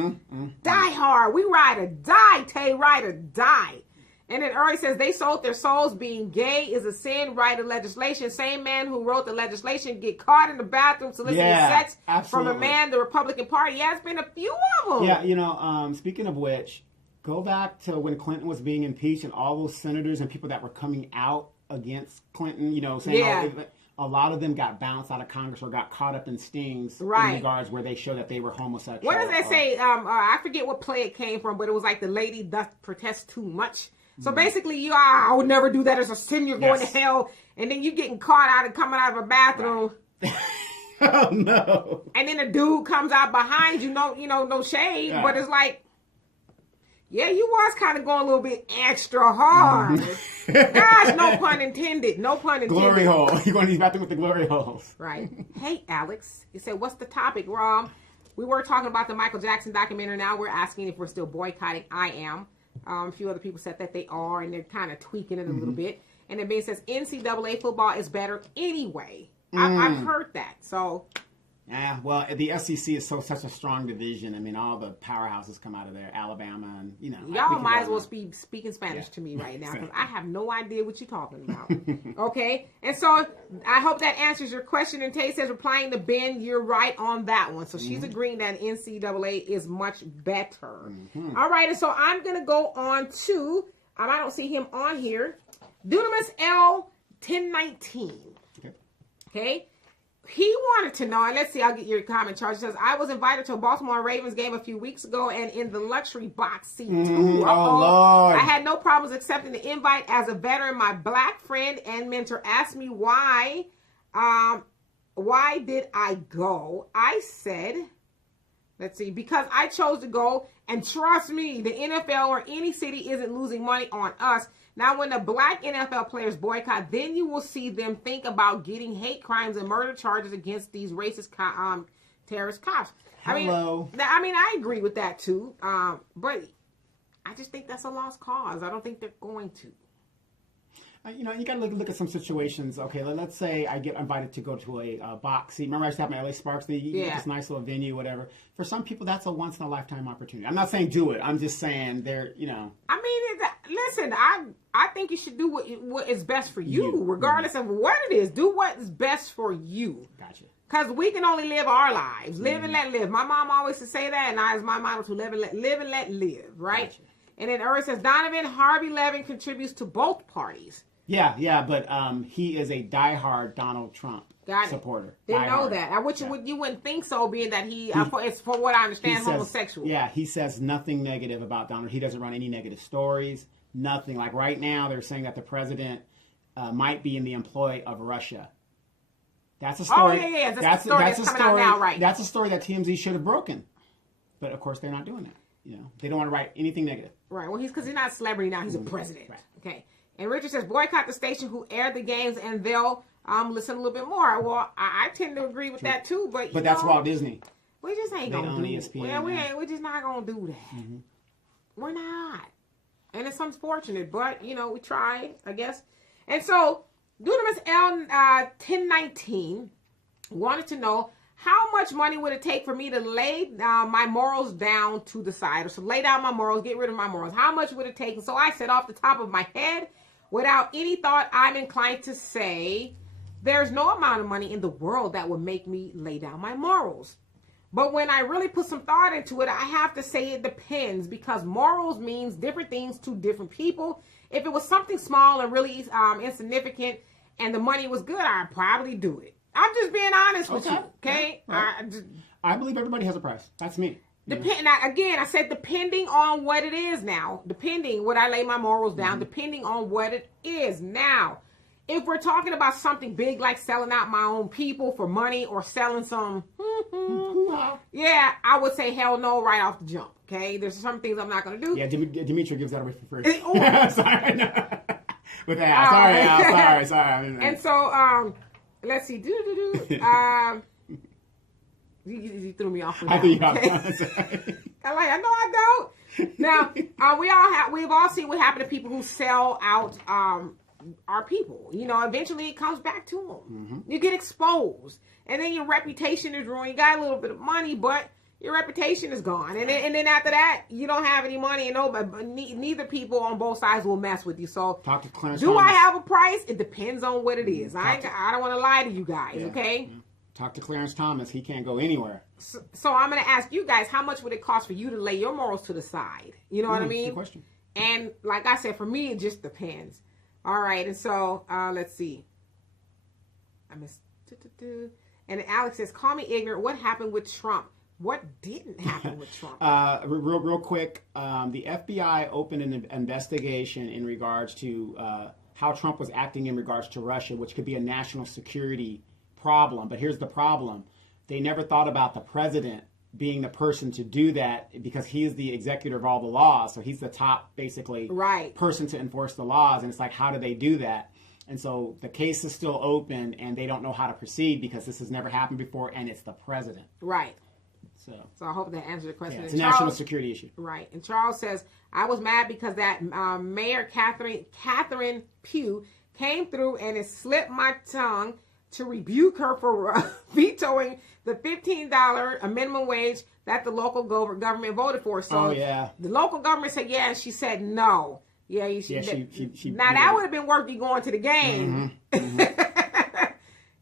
Die hard. We ride or die, Tay. Ride or die. And then Uri says, they sold their souls. Being gay is a sin. Write a legislation. Same man who wrote the legislation get caught in the bathroom soliciting sex from a man, the Republican Party. Yeah, it's been a few of them. Yeah, speaking of which, go back to when Clinton was being impeached and all those senators and people that were coming out against Clinton, saying a lot of them got bounced out of Congress or got caught up in stings in regards where they show that they were homosexual. What does that say? I forget what play it came from, but it was like the lady doth protest too much. So basically, I would never do that as a sin. You're going to hell, and then you getting caught out and coming out of a bathroom. Right. Oh no! And then a dude comes out behind you. No shade, but it's like, yeah, you was kind of going a little bit extra hard. Gosh, no pun intended. No pun intended. Glory hole. You're going to these bathroom with the glory holes. Right. Hey, Alex. You said, what's the topic, Rom? We were talking about the Michael Jackson documentary. Now we're asking if we're still boycotting. I am. A few other people said that they are, and they're kind of tweaking it a little bit. And then Ben says NCAA football is better anyway. I've heard that. So, yeah. Well, the SEC is such a strong division. All the powerhouses come out of there, Alabama, and y'all might as well be speaking Spanish to me right now because I have no idea what you're talking about. Okay, and so I hope that answers your question. And Tay says, replying to Ben, you're right on that one. So she's agreeing that NCAA is much better. All right, and so I'm gonna go on to I don't see him on here. Dunamis L 1019. Okay. He wanted to know, and let's see, I'll get your comment, Charles. He says, I was invited to a Baltimore Ravens game a few weeks ago and in the luxury box seat. Oh, Lord. I had no problems accepting the invite. As a veteran, my black friend and mentor asked me why did I go? I said, let's see, because I chose to go, and trust me, the NFL or any city isn't losing money on us. Now, when the black NFL players boycott, then you will see them think about getting hate crimes and murder charges against these racist terrorist cops. Hello. I agree with that too. But I just think that's a lost cause. I don't think they're going to. You got to look at some situations. Okay, let's say I get invited to go to a box seat. Remember I used to have my LA Sparks thing? You get this nice little venue, whatever. For some people, that's a once-in-a-lifetime opportunity. I'm not saying do it. I'm just saying listen, I think you should do what is best for you, regardless of what it is. Do what is best for you. Gotcha. Because we can only live our lives. Live and let live. My mom always used to say that, and I, as my motto, to live and let live, right? Gotcha. And then Uri says, Donovan Harvey Levin contributes to both parties. Yeah, but he is a diehard Donald Trump supporter. Didn't know that. You wouldn't think so, being that it's for what I understand, homosexual. Yeah, he says nothing negative about Donald. He doesn't run any negative stories. Nothing. Like right now, they're saying that the president might be in the employ of Russia. That's a story. Oh, yeah. That's a story out now, right? That's a story that TMZ should have broken. But of course, they're not doing that. They don't want to write anything negative. Right. Well, because he's not a celebrity now. He's a president. Right. Okay. And Richard says, boycott the station who aired the games, and they'll listen a little bit more. Well, I tend to agree with that too, but that's Walt Disney. We just ain't They gonna own do ESPN, it. yeah. We're just not gonna do that. Mm-hmm. We're not, and it's unfortunate, but we tried, I guess. And so, Dunamis L 1019 wanted to know how much money would it take for me to lay my morals down to the side, or to lay down my morals, get rid of my morals. How much would it take? And so I said off the top of my head, without any thought, I'm inclined to say there's no amount of money in the world that would make me lay down my morals. But when I really put some thought into it, I have to say it depends, because morals means different things to different people. If it was something small and really insignificant and the money was good, I'd probably do it. I'm just being honest with you, okay? Yeah, right. I believe everybody has a price. That's me. I said depending on what it is now. Depending, would I lay my morals down? Depending on what it is now. If we're talking about something big like selling out my own people for money, or selling some, yeah, I would say hell no right off the jump. Okay, there's some things I'm not going to do. Yeah, Dimitri gives that away for free. Sorry, no. With that, sorry. And so, let's see. You threw me off with that. I know I don't. Now, we've all seen what happened to people who sell out our people. Eventually it comes back to them. Mm-hmm. You get exposed, and then your reputation is ruined. You got a little bit of money, but your reputation is gone. And then after that, you don't have any money, and neither people on both sides will mess with you. So, talk to Clarence do Thomas. I have a price? It depends on what it is. I don't want to lie to you guys, okay? Yeah. Talk to Clarence Thomas. He can't go anywhere. So I'm going to ask you guys, how much would it cost for you to lay your morals to the side? You know what I mean? Good question. And like I said, for me, it just depends. All right, and so let's see. And Alex says, call me ignorant. What happened with Trump? What didn't happen with Trump? Real quick, the FBI opened an investigation in regards to how Trump was acting in regards to Russia, which could be a national security problem. But here's the problem. They never thought about the president being the person to do that, because he is the executor of all the laws. So he's the top, basically, person to enforce the laws. And it's like, how do they do that? And so the case is still open, and they don't know how to proceed, because this has never happened before, and it's the president. Right. So I hope that answered the question. Yeah, it's a national security issue. Right. And Charles says, I was mad because that Mayor Catherine Pugh came through and it slipped my tongue to rebuke her for vetoing the $15 minimum wage that the local government voted for. So the local government said yeah, and she said no. Yeah, she now that would have been worth you going to the game. Mm-hmm. Mm-hmm.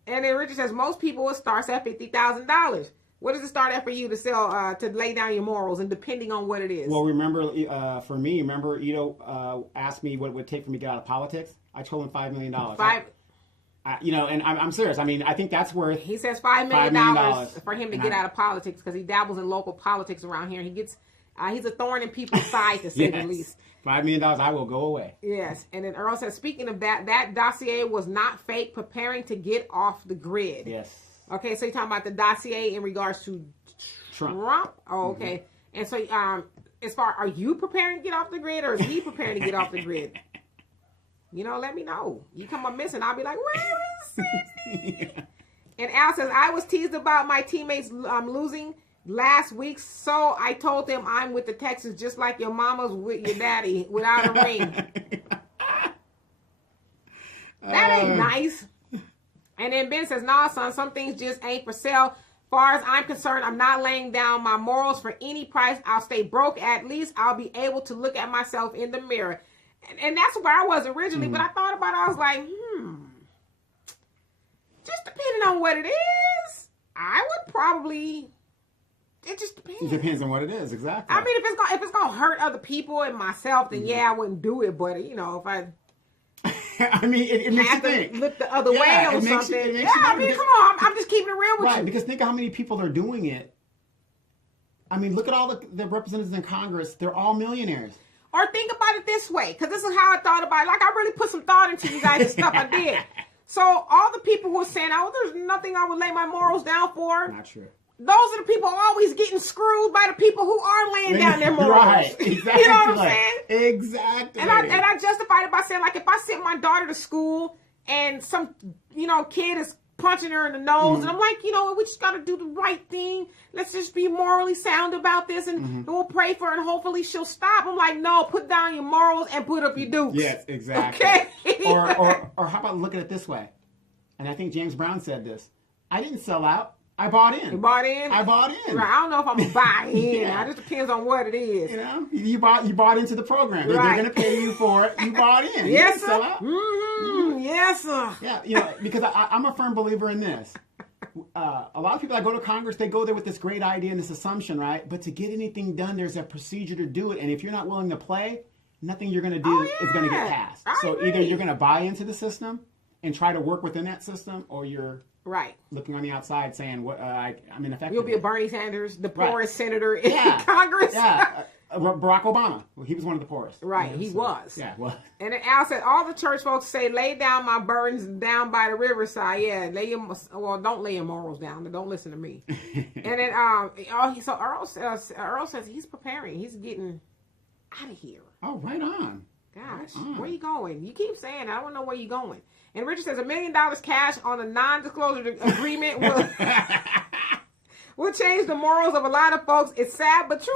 And then Richard says most people it starts at $50,000. What does it start at for you to sell to lay down your morals, and depending on what it is? Well, for me, Ito asked me what it would take for me to get out of politics. I told him $5 million. And I'm serious. I mean, I think that's worth. He says $5 million for him to get out of politics, because he dabbles in local politics around here. He gets, he's a thorn in people's side, to say the least. $5 million, I will go away. Yes, and then Earl says, speaking of that dossier was not fake, preparing to get off the grid. Yes. Okay, so you're talking about the dossier in regards to Trump? Oh, okay. Mm-hmm. And so, as far, are you preparing to get off the grid, or is he preparing to get off the grid? Let me know. You come up missing, I'll be like, where is Cindy? And Al says, I was teased about my teammates losing last week, so I told them I'm with the Texans, just like your mama's with your daddy, without a ring. That ain't nice. And then Ben says, nah, son, some things just ain't for sale. Far as I'm concerned, I'm not laying down my morals for any price. I'll stay broke. At least I'll be able to look at myself in the mirror. And that's where I was originally, but I thought about it. I was like, just depending on what it is, I would probably. It just depends. It depends on what it is, exactly. I mean, if it's gonna hurt other people and myself, then I wouldn't do it. But if I. I mean, it makes you think. Look the other way or something. Come on. I'm just keeping it real with you. Right, because think of how many people are doing it. I mean, look at all the representatives in Congress. They're all millionaires. Or think about it this way, because this is how I thought about it. Like, I really put some thought into you guys' stuff I did. So, all the people who are saying, there's nothing I would lay my morals down for. Not true. Those are the people always getting screwed by the people who are laying down their morals. Right, exactly. You know what I'm saying? Exactly. And I justified it by saying, like, if I sent my daughter to school and some, kid is punching her in the nose, and I'm like, we just got to do the right thing. Let's just be morally sound about this, and we'll pray for her, and hopefully she'll stop. I'm like, no, put down your morals and put up your dukes. Yes, exactly. Okay. or how about look at it this way? And I think James Brown said this. I didn't sell out. I bought in. You bought in? I bought in. Right. I don't know if I'm going to buy in. Yeah. It just depends on what it is. You bought into the program. Right. They're going to pay you for it. You bought in. Yes, sir. Sell out. Mm-hmm. Yes, sir. Yeah, because I'm a firm believer in this. A lot of people that go to Congress, they go there with this great idea and this assumption, right? But to get anything done, there's a procedure to do it. And if you're not willing to play, nothing you're going to do is going to get passed. So either you're going to buy into the system and try to work within that system, or you're looking on the outside saying, "What? I'm ineffective." You'll be a Bernie Sanders, the poorest senator in Congress. Yeah, Barack Obama. Well, he was one of the poorest. Right, he was. Yeah, well. And then Al said, all the church folks say, lay down my burdens down by the riverside. Yeah, don't lay your morals down. Don't listen to me. And then so Earl says he's preparing. He's getting out of here. Oh, right on. Gosh, where you going? You keep saying I don't know where you're going. And Richard says $1 million cash on a non-disclosure agreement will change the morals of a lot of folks. It's sad but true.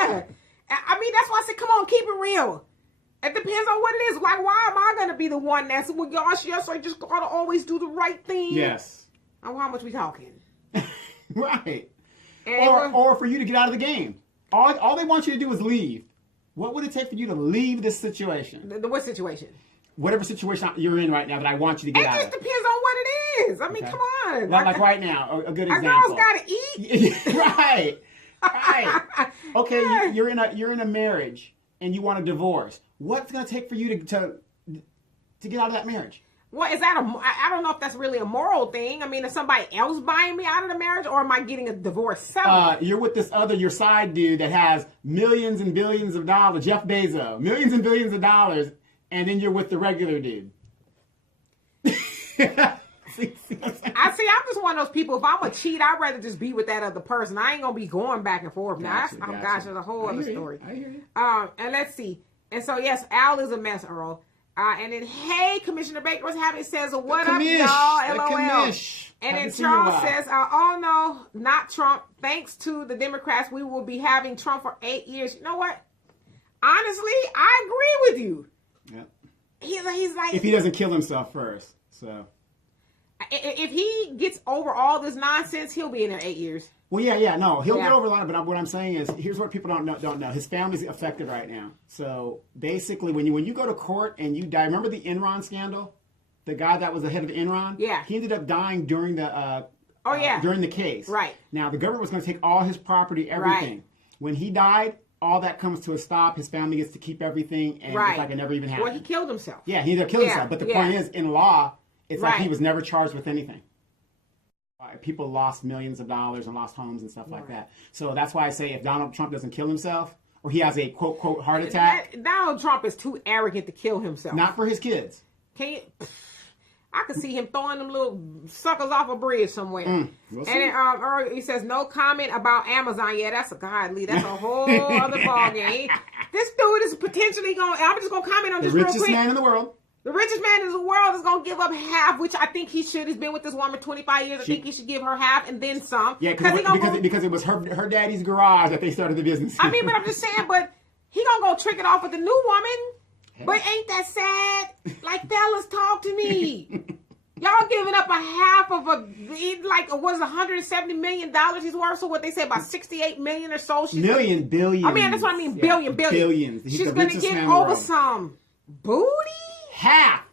Yeah. I mean, that's why I said, come on, keep it real. It depends on what it is. Like, why am I going to be the one that's, well, gosh, yes, I just got to always do the right thing. Yes. Oh, how much we talking? Right. Or for you to get out of the game. All they want you to do is leave. What would it take for you to leave this situation? What situation? Whatever situation you're in right now that I want you to get out of. It just depends on what it is. I mean, come on. Like right now, a good example. A girl's got to eat. Right. Okay, you're in a marriage and you want a divorce. What's it going to take for you to get out of that marriage? Well, is that I don't know if that's really a moral thing. I mean, is somebody else buying me out of the marriage, or am I getting a divorce settlement? You're with your side dude that has millions and billions of dollars, Jeff Bezos, millions and billions of dollars, and then you're with the regular dude. See I'm just one of those people. If I'm a cheat, I'd rather just be with that other person. I ain't gonna be going back and forth. Now, gosh, there's a whole other story. I hear you. And let's see. And so yes, Al is a mess, Earl. And then, hey, Commissioner Baker was happy. Says, what up, y'all? LOL. And then Charles says, oh no, not Trump. Thanks to the Democrats, we will be having Trump for 8 years. You know what? Honestly, I agree with you. Yep. He's like, if he doesn't kill himself first. So if he gets over all this nonsense, he'll be in there 8 years. Well, yeah, no, he'll get over a lot. But what I'm saying is, here's what people don't know. His family's affected right now. So basically, when you go to court and you die, remember the Enron scandal? The guy that was the head of Enron? Yeah. He ended up dying during the during the case. Right. Now the government was going to take all his property, everything. Right. When he died, all that comes to a stop. His family gets to keep everything, and it's like it never even happened. Well, he killed himself. Yeah, he either killed himself. But the point is, in law, it's like he was never charged with anything. People lost millions of dollars and lost homes and stuff like that. So that's why I say, if Donald Trump doesn't kill himself, or he has a quote heart attack, Donald Trump is too arrogant to kill himself. Not for his kids. I could see him throwing them little suckers off a bridge somewhere. We'll see. And then he says, no comment about Amazon. Yeah, that's a whole other ballgame. This dude is potentially I'm just going to comment on this real quick. The richest man in the world. The richest man in the world is going to give up half, which I think he should. He's been with this woman 25 years. I think he should give her half and then some. Yeah, because it was her daddy's garage that they started the business. I mean, but I'm just saying, but he going to go trick it off with the new woman. But ain't that sad? Like, fellas, talk to me. Y'all giving up a half of $170 million he's worth. So what they say, about 68 million or so. Billions. I mean, that's what I mean. Billions. Billions. She's going to get over some booty. Half.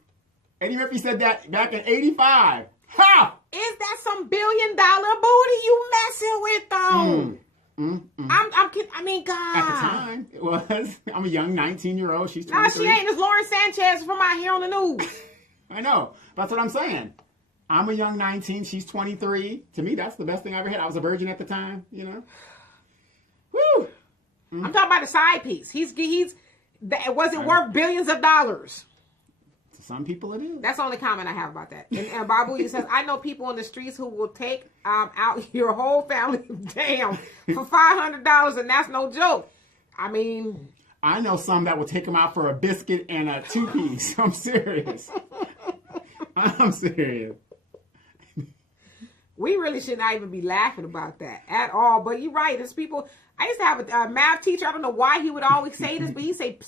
Eddie Murphy said that back in 85. Half. Is that some $1 billion booty you messing with, though? I'm kidding. I mean, God. At the time, it was. I'm a young 19-year-old. She's 23. Nah, she ain't. It's Lauren Sanchez from out here on the news. I know. That's what I'm saying. I'm a young 19. She's 23. To me, that's the best thing I ever had. I was a virgin at the time, you know. Woo. I'm talking about the side piece. It wasn't worth billions of dollars. Some people it is. That's the only comment I have about that. And Babu says, I know people on the streets who will take out your whole family, damn, for $500, and that's no joke. I mean, I know some that will take them out for a biscuit and a two-piece. I'm serious. I'm serious. We really should not even be laughing about that at all. But you're right. There's people. I used to have a math teacher. I don't know why he would always say this, but he'd say,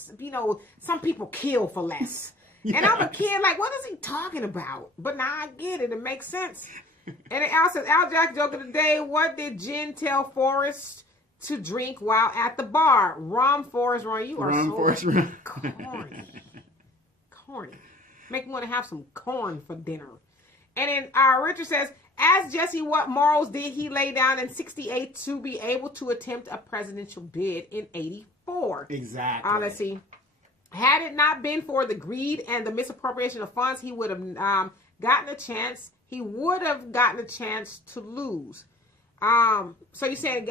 some people kill for less. Yeah. And I'm a kid, like, what is he talking about? But now I get it. It makes sense. And it also says, Al Jack joke of the day, what did Jen tell Forrest to drink while at the bar? Rum, Forrest, Ron. You are Rum, so Forrest, Rum. corny. Make me want to have some corn for dinner. And then Richard says, ask Jesse what morals did he lay down in 68 to be able to attempt a presidential bid in 84? Exactly. Let's see. Had it not been for the greed and the misappropriation of funds, he would have gotten a chance. He would have gotten a chance to lose. So you're saying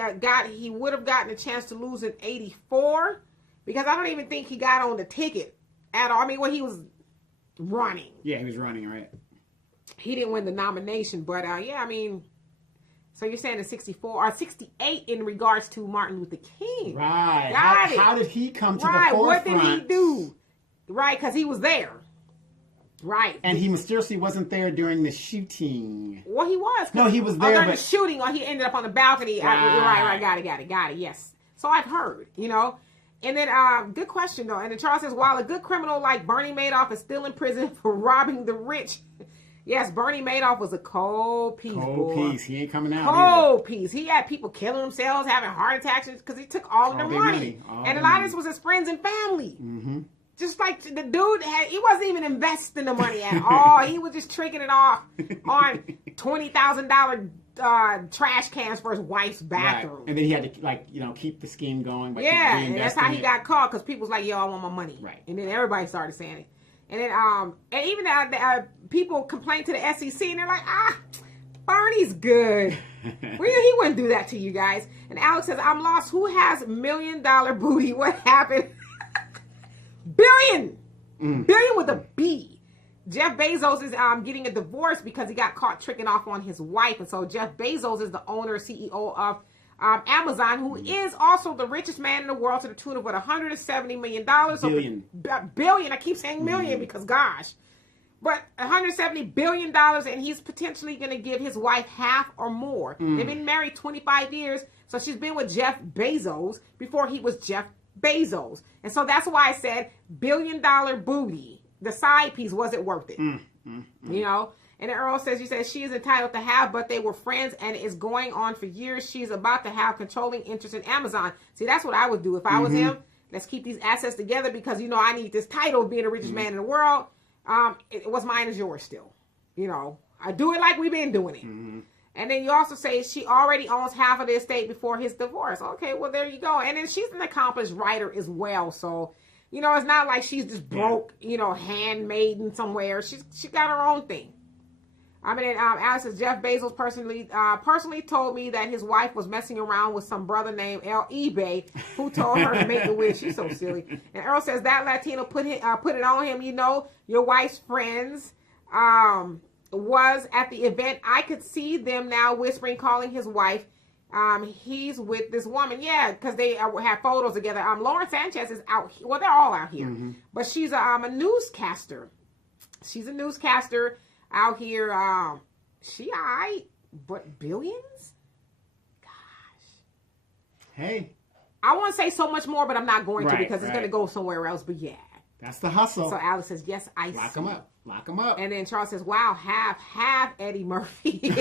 he would have gotten a chance to lose in 84? Because I don't even think he got on the ticket at all. I mean, when he was running. Yeah, he was running, right? He didn't win the nomination, but yeah, I mean, so you're saying in 64 or 68 in regards to Martin Luther King. Right. How did he come to the forefront? What did he do? Right, because he was there. Right. And he mysteriously wasn't there during the shooting. Well, he was. No, he was there, during but the shooting, or he ended up on the balcony. Right. Got it. Yes. So I've heard, And then, good question, though. And then Charles says, while a good criminal like Bernie Madoff is still in prison for robbing the rich. Yes, Bernie Madoff was a cold piece. He ain't coming out. Cold piece. He had people killing themselves, having heart attacks because he took all of their money. And a lot of this was his friends and family. Mm-hmm. Just like the dude, he wasn't even investing the money at all. He was just tricking it off on $20,000 trash cans for his wife's bathroom. Right. And then he had to, keep the scheme going. Yeah, and that's how he got caught because people was like, yo, I want my money. Right. And then everybody started saying it. And then, and even people complained to the SEC, and they're like, Bernie's good. He wouldn't do that to you guys. And Alex says, I'm lost. Who has $1 million booty? What happened? Billion. Billion with a B. Jeff Bezos is getting a divorce because he got caught tricking off on his wife. And so Jeff Bezos is the owner, CEO of Amazon, who is also the richest man in the world to the tune of $170 million. Billion. I keep saying million because gosh. But $170 billion, and he's potentially going to give his wife half or more. They've been married 25 years, so she's been with Jeff Bezos before he was Jeff Bezos. And so that's why I said $1 billion booty. The side piece, was it worth it? And Earl says, she is entitled to have, but they were friends and it's going on for years. She's about to have controlling interest in Amazon. See, that's what I would do if I was him. Let's keep these assets together because, I need this title of being the richest man in the world. What's mine is yours still. I do it like we've been doing it. And then you also say she already owns half of the estate before his divorce. Okay, well, there you go. And then she's an accomplished writer as well. So, it's not like she's just broke, handmaiden somewhere. She got her own thing. Alex says, Jeff Bezos personally told me that his wife was messing around with some brother named El eBay who told her to make a wish. She's so silly. And Earl says that Latino put it on him. Your wife's friends was at the event. I could see them now whispering, calling his wife. He's with this woman. Yeah, because they have photos together. Lauren Sanchez is out. Well, they're all out here. But she's a newscaster. She's a newscaster out here. She all right, but billions? Gosh. Hey. I want to say so much more, but I'm not going to because it's going to go somewhere else. But yeah. That's the hustle. So Alex says, yes, I see. Lock him up. And then Charles says, wow, half Eddie Murphy.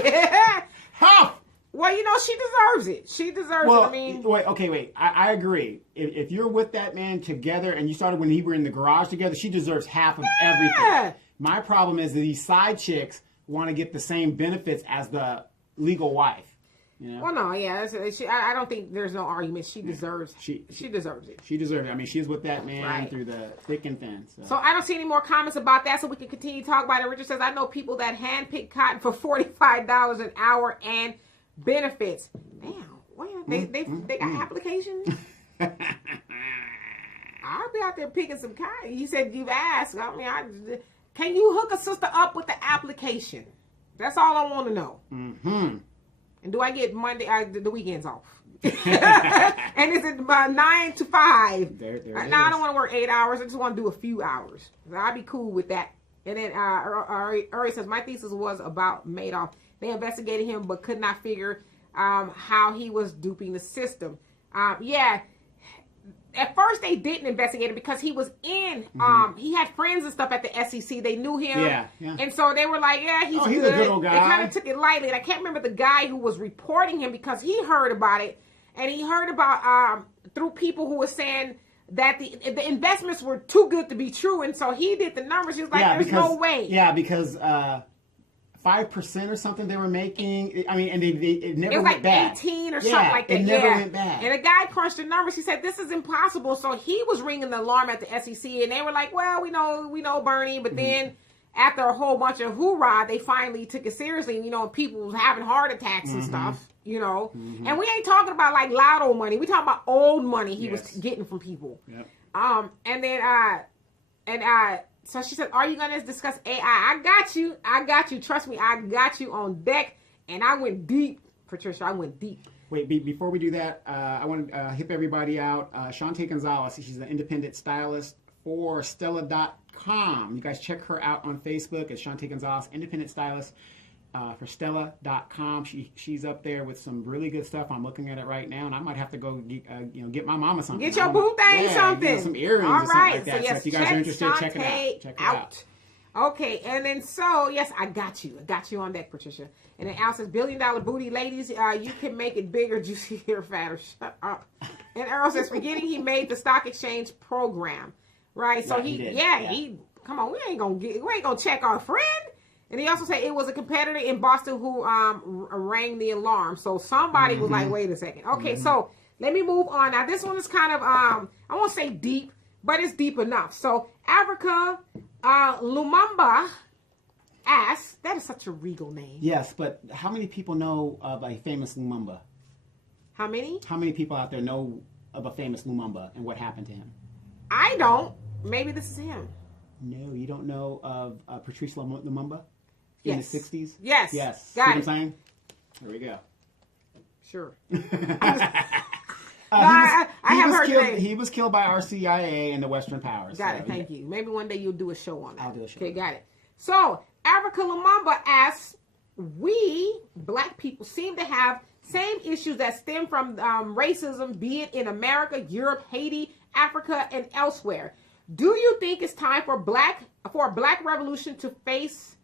Half! Well, she deserves it. She deserves it. Wait. I agree. If you're with that man together and you started when you were in the garage together, she deserves half of everything. My problem is that these side chicks want to get the same benefits as the legal wife. Well, no, yeah. I don't think there's no argument. She deserves She deserves it. She deserves it. I mean, she's with that man through the thick and thin. So I don't see any more comments about that, so we can continue to talk about it. Richard says, I know people that handpick cotton for $45 an hour and benefits. Damn. Well, they got applications? I'll be out there picking some cotton. You said you've asked. Can you hook a sister up with the application? That's all I want to know. And do I get Monday, the weekends off? And is it 9 to 5? There I don't want to work 8 hours. I just want to do a few hours. I'll be cool with that And then Uri says, my thesis was about Madoff. They investigated him but could not figure how he was duping the system. Yeah. At first, they didn't investigate it because he was in. He had friends and stuff at the SEC. They knew him, yeah. And so they were like, "Yeah, he's a good old guy." They kind of took it lightly. And I can't remember the guy who was reporting him because he heard about it, and he heard about through people who were saying that the investments were too good to be true, and so he did the numbers. He was like, "There's no way." Yeah, because 5% or something they were making. I mean, and it never went bad. 18 or something like that. It never went bad. And the guy crunched the numbers. He said, this is impossible. So he was ringing the alarm at the SEC, and they were like, well, we know Bernie. But then after a whole bunch of hoorah, they finally took it seriously. And, people was having heart attacks and stuff, And we ain't talking about like lotto money. We talking about old money he was getting from people. Yep. And then, so she said, are you going to discuss AI? I got you. Trust me, I got you on deck. And I went deep, Patricia. I went deep. Wait, before we do that, I want to hip everybody out. Shantae Gonzalez, she's an independent stylist for Stella.com. You guys check her out on Facebook. It's Shantae Gonzalez, independent stylist for Stella.com. She's up there with some really good stuff. I'm looking at it right now, and I might have to go get my mama something. Get your boo thing something. Some earrings or something like that. So if you guys are interested, check it out. Okay, and then yes, I got you on deck, Patricia. And then Al says, $1 billion booty ladies, you can make it bigger, juicier, fatter. Shut up. And Earl says, forgetting he made the stock exchange program, right? So he come on, we ain't gonna check our friend. And he also said it was a competitor in Boston who rang the alarm. So somebody was like, wait a second. Okay, so let me move on. Now, this one is kind of, I won't say deep, but it's deep enough. So Africa Lumumba asks, that is such a regal name. Yes, but how many people know of a famous Lumumba? How many? How many people out there know of a famous Lumumba and what happened to him? I don't. Maybe this is him. No, you don't know of Patrice Lumumba? Yes. In the 60s? Yes. Yes. Got See it. what I'm saying? There we go. Sure. I have heard the name. He was killed by our CIA and the Western powers. Got it. Thank you. Maybe one day you'll do a show on that. I'll do a show. Okay, got it. So, Africa Lumumba asks, we, black people, seem to have same issues that stem from racism, be it in America, Europe, Haiti, Africa, and elsewhere. Do you think it's time for a black revolution to face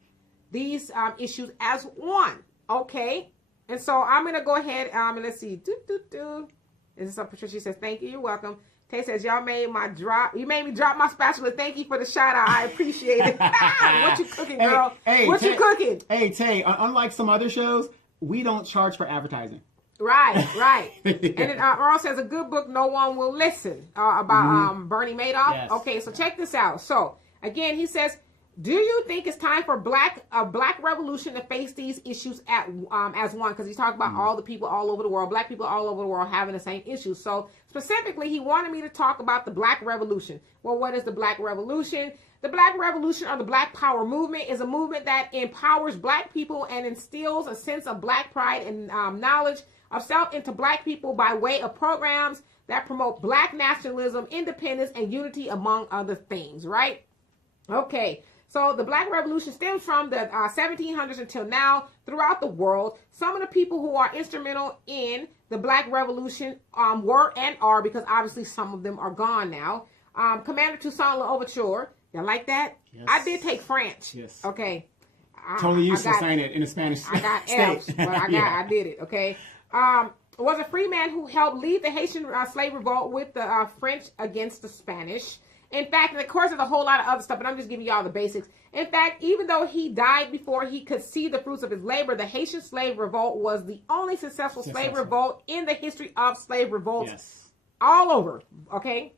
these issues as one? Okay. And so I'm going to go ahead and let's see. This is Patricia. She says, thank you. You're welcome. Tay says, y'all made you made me drop my spatula. Thank you for the shout out. I appreciate it. What you cooking, girl? What you cooking? Hey, Tay, unlike some other shows, we don't charge for advertising. Right. And then Earl says, a good book no one will listen about Bernie Madoff. Yes. Okay, so check this out. So again, he says, do you think it's time for a black revolution to face these issues as one? Because he's talking about all the people all over the world, black people all over the world having the same issues. So specifically, he wanted me to talk about the Black Revolution. Well, what is the Black Revolution? The Black Revolution or the Black Power movement is a movement that empowers black people and instills a sense of black pride and knowledge of self into black people by way of programs that promote black nationalism, independence, and unity, among other things, right? Okay. So the Black Revolution stems from the 1700s until now throughout the world. Some of the people who are instrumental in the Black Revolution were and are, because obviously some of them are gone now. Commander Toussaint Louverture. Y'all like that? Yes. I did take French. Yes. Okay. Totally useless saying it in a Spanish I got state. F's, but I did it. Okay. Was a free man who helped lead the Haitian slave revolt with the French against the Spanish. In fact, and of course, there's a whole lot of other stuff, but I'm just giving y'all the basics. In fact, even though he died before he could see the fruits of his labor, the Haitian slave revolt was the only successful slave revolt in the history of slave revolts all over. Okay.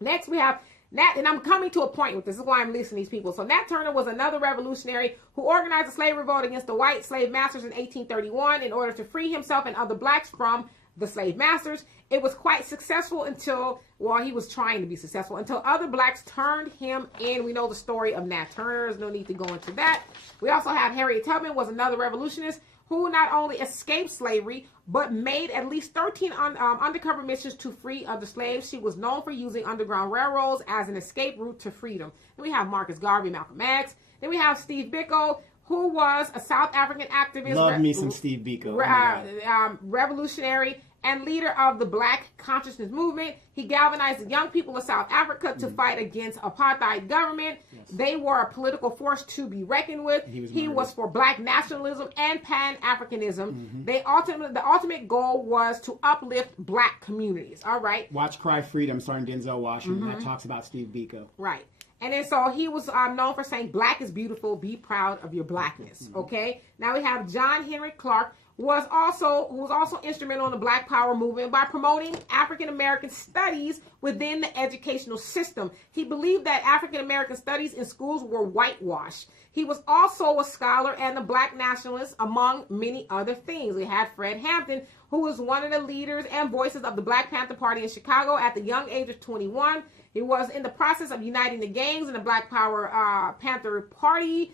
Next, we have Nat, and I'm coming to a point with this. This is why I'm listing these people. So Nat Turner was another revolutionary who organized a slave revolt against the white slave masters in 1831 in order to free himself and other blacks from the slave masters. It was quite successful until he was trying to be successful, until other blacks turned him in. We know the story of Nat Turner. There's no need to go into that. We also have Harriet Tubman was another revolutionist who not only escaped slavery, but made at least 13 undercover missions to free other slaves. She was known for using underground railroads as an escape route to freedom. Then we have Marcus Garvey, Malcolm X. Then we have Steve Biko, who was a South African activist. Love me some Steve Biko. Revolutionary and leader of the Black Consciousness Movement. He galvanized the young people of South Africa to fight against apartheid government. Yes. They were a political force to be reckoned with. He was for Black nationalism and Pan-Africanism. The ultimate goal was to uplift Black communities. All right. Watch Cry Freedom, starring Denzel Washington. That talks about Steve Biko. Right. And then so he was known for saying, "Black is beautiful. Be proud of your Blackness." Okay. Now we have John Henry Clark, who was also instrumental in the Black Power movement by promoting African American studies within the educational system. He believed that African American studies in schools were whitewashed. He was also a scholar and a Black nationalist, among many other things. We had Fred Hampton, who was one of the leaders and voices of the Black Panther Party in Chicago at the young age of 21. He was in the process of uniting the gangs in the Black Power Panther Party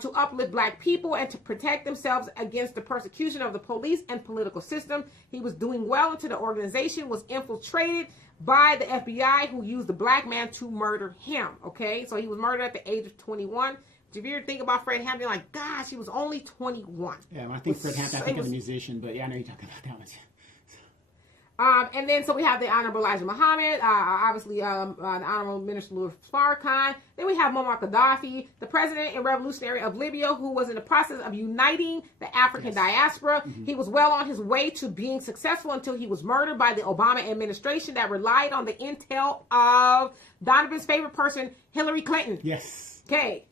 to uplift Black people and to protect themselves against the persecution of the police and political system. He was doing well until the organization was infiltrated by the FBI, who used the Black man to murder him. Okay, so he was murdered at the age of 21. If you ever think about Fred Hampton, like, gosh, he was only 21. Yeah, when I think Fred Hampton, I think of the musician, but yeah, I know you're talking about that one. And then so we have the Honorable Elijah Muhammad, obviously the Honorable Minister Louis Farrakhan. Then we have Muammar Gaddafi, the president and revolutionary of Libya, who was in the process of uniting the African diaspora. He was well on his way to being successful until he was murdered by the Obama administration that relied on the intel of Donovan's favorite person, Hillary Clinton. Yes. Okay.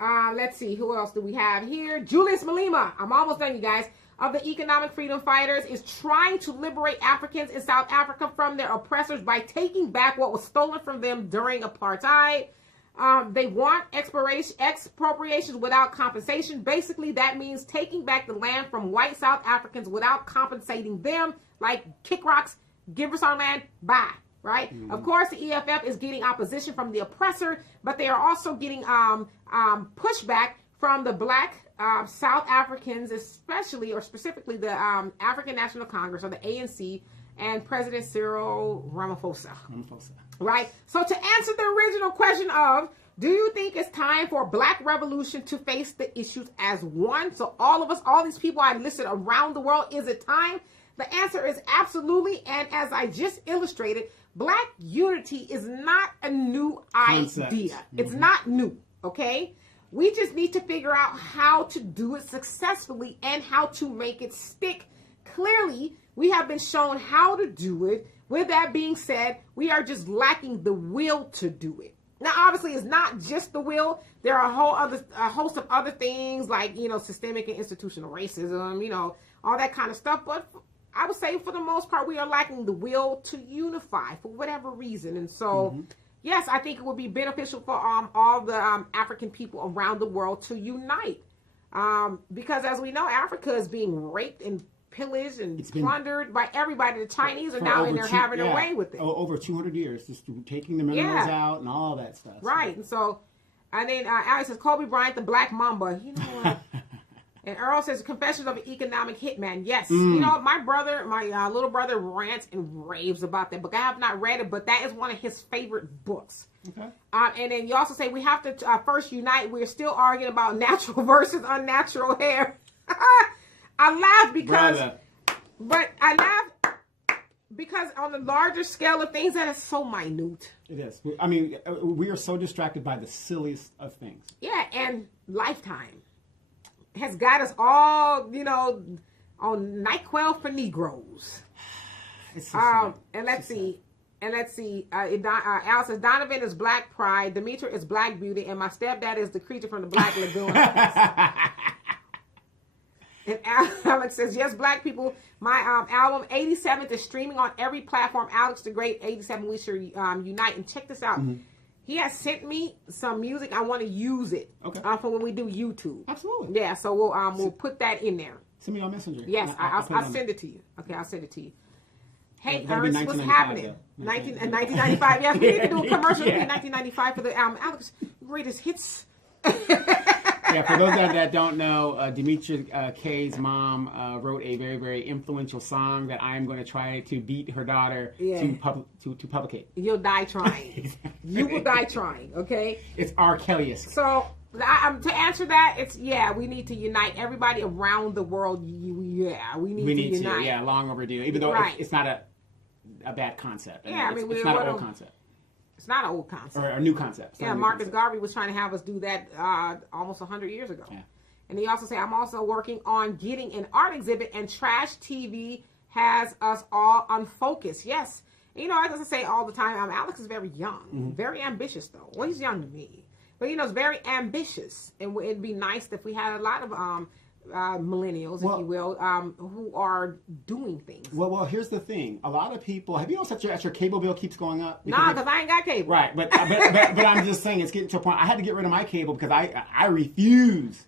Let's see. Who else do we have here? Julius Malema. I'm almost done, you guys. Of the economic freedom fighters, is trying to liberate Africans in South Africa from their oppressors by taking back what was stolen from them during apartheid. They want expropriations without compensation. Basically, that means taking back the land from white South Africans without compensating them. Like, kick rocks, give us our land, bye. Right? Of course, the EFF is getting opposition from the oppressor, but they are also getting pushback from the Black South Africans, especially or specifically the African National Congress, or the ANC, and President Cyril Ramaphosa. Right? So to answer the original question of, do you think it's time for a Black revolution to face the issues as one? So all of us, all these people I listed around the world, is it time? The answer is absolutely. And as I just illustrated, Black unity is not a new idea. It's not new. Okay? We just need to figure out how to do it successfully and how to make it stick. Clearly, we have been shown how to do it. With that being said, we are just lacking the will to do it. Now, obviously, it's not just the will. There are a host of other things like, systemic and institutional racism, all that kind of stuff. But I would say for the most part, we are lacking the will to unify for whatever reason. And so... yes, I think it would be beneficial for all the African people around the world to unite. Because as we know, Africa is being raped and pillaged and plundered by everybody. The Chinese are now in there having their way with it. Over 200 years, just taking the minerals out and all that stuff. Right. And so, and then Alex says, Kobe Bryant, the Black Mamba. You know what? And Earl says, Confessions of an Economic Hitman. Yes. My brother, my little brother rants and raves about that book. I have not read it, but that is one of his favorite books. Okay. And then you also say we have to first unite. We're still arguing about natural versus unnatural hair. I laugh because on the larger scale of things, that is so minute. It is. I mean, we are so distracted by the silliest of things. Yeah, and Lifetime has got us all, on NyQuil for Negroes. It's so sad. And let's see. Al says, Donovan is Black Pride, Demetra is Black Beauty, and my stepdad is the creature from the Black Lagoon. And Alex says, yes, Black people, my album 87th is streaming on every platform. Alex the Great, 87, we should unite. And check this out. He has sent me some music. I want to use it for when we do YouTube. Absolutely. Yeah, so we'll put that in there. Send me on Messenger. Yes, I'll send it to you. Okay, I'll send it to you. Hey, Ernst, what's happening? 1995. Yes, we need to do a commercial in 1995 for the album. Alex, greatest hits. Yeah, for those that don't know, Demetria Kay's mom wrote a very, very influential song that I'm going to try to beat her daughter to publicate. You'll die trying. You will die trying, okay? It's R. Kelly-esque. So, to answer that, we need to unite everybody around the world. We need to unite. Yeah, long overdue. Even though it's not a bad concept. It's not an old concept. It's not an old concept. Or a new concept. Marcus Garvey was trying to have us do that almost 100 years ago. Yeah. And he also said, I'm also working on getting an art exhibit, and trash TV has us all unfocused. Yes. And, as I say all the time, Alex is very young, very ambitious, though. Well, he's young to me. But, he's very ambitious. And it'd be nice if we had a lot of millennials, if you will, who are doing things. Well, here's the thing. A lot of people, have you noticed that your cable bill keeps going up? Because I ain't got cable. Right, but I'm just saying, it's getting to a point. I had to get rid of my cable because I refuse.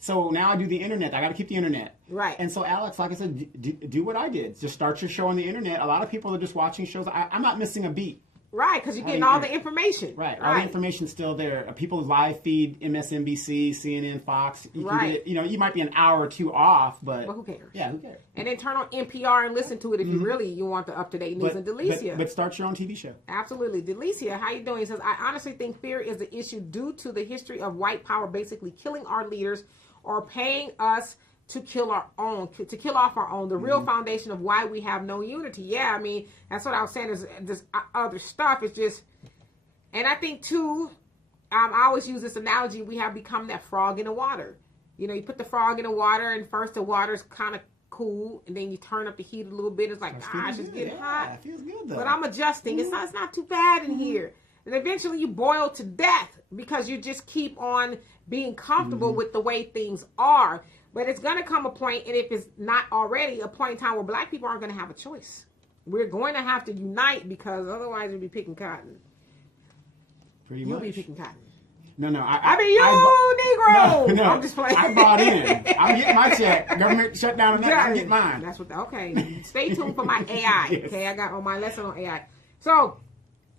So now I do the internet. I got to keep the internet. Right. And so, Alex, like I said, do what I did. Just start your show on the internet. A lot of people are just watching shows. I'm not missing a beat. Right, because you're getting all the information. Right, all the information's still there. People live feed MSNBC, CNN, Fox. You can get, you might be an hour or two off, but who cares? Yeah, who cares? And then turn on NPR and listen to it if you want the up-to-date news. And Delicia. But start your own TV show. Absolutely. Delicia, how you doing? He says, I honestly think fear is the issue due to the history of white power basically killing our leaders or paying us to kill our own, to kill off our own, the real foundation of why we have no unity. Yeah, I mean, that's what I was saying is this other stuff is just, and I think too, I always use this analogy, we have become that frog in the water. You put the frog in the water and first the water's kind of cool and then you turn up the heat a little bit. It's like, gosh, it's getting hot. It feels good though. But I'm adjusting. It's not too bad in here. And eventually you boil to death because you just keep on being comfortable with the way things are. But it's going to come a point, and if it's not already, a point in time where black people aren't going to have a choice. We're going to have to unite because otherwise we'll be picking cotton. Pretty much. You'll be picking cotton. No. Negro! No, I'm just playing. I bought in. I'm getting my check. Government shut down and I'm getting mine. That's what, okay. Stay tuned for my AI. Yes. Okay, I got on my lesson on AI. So,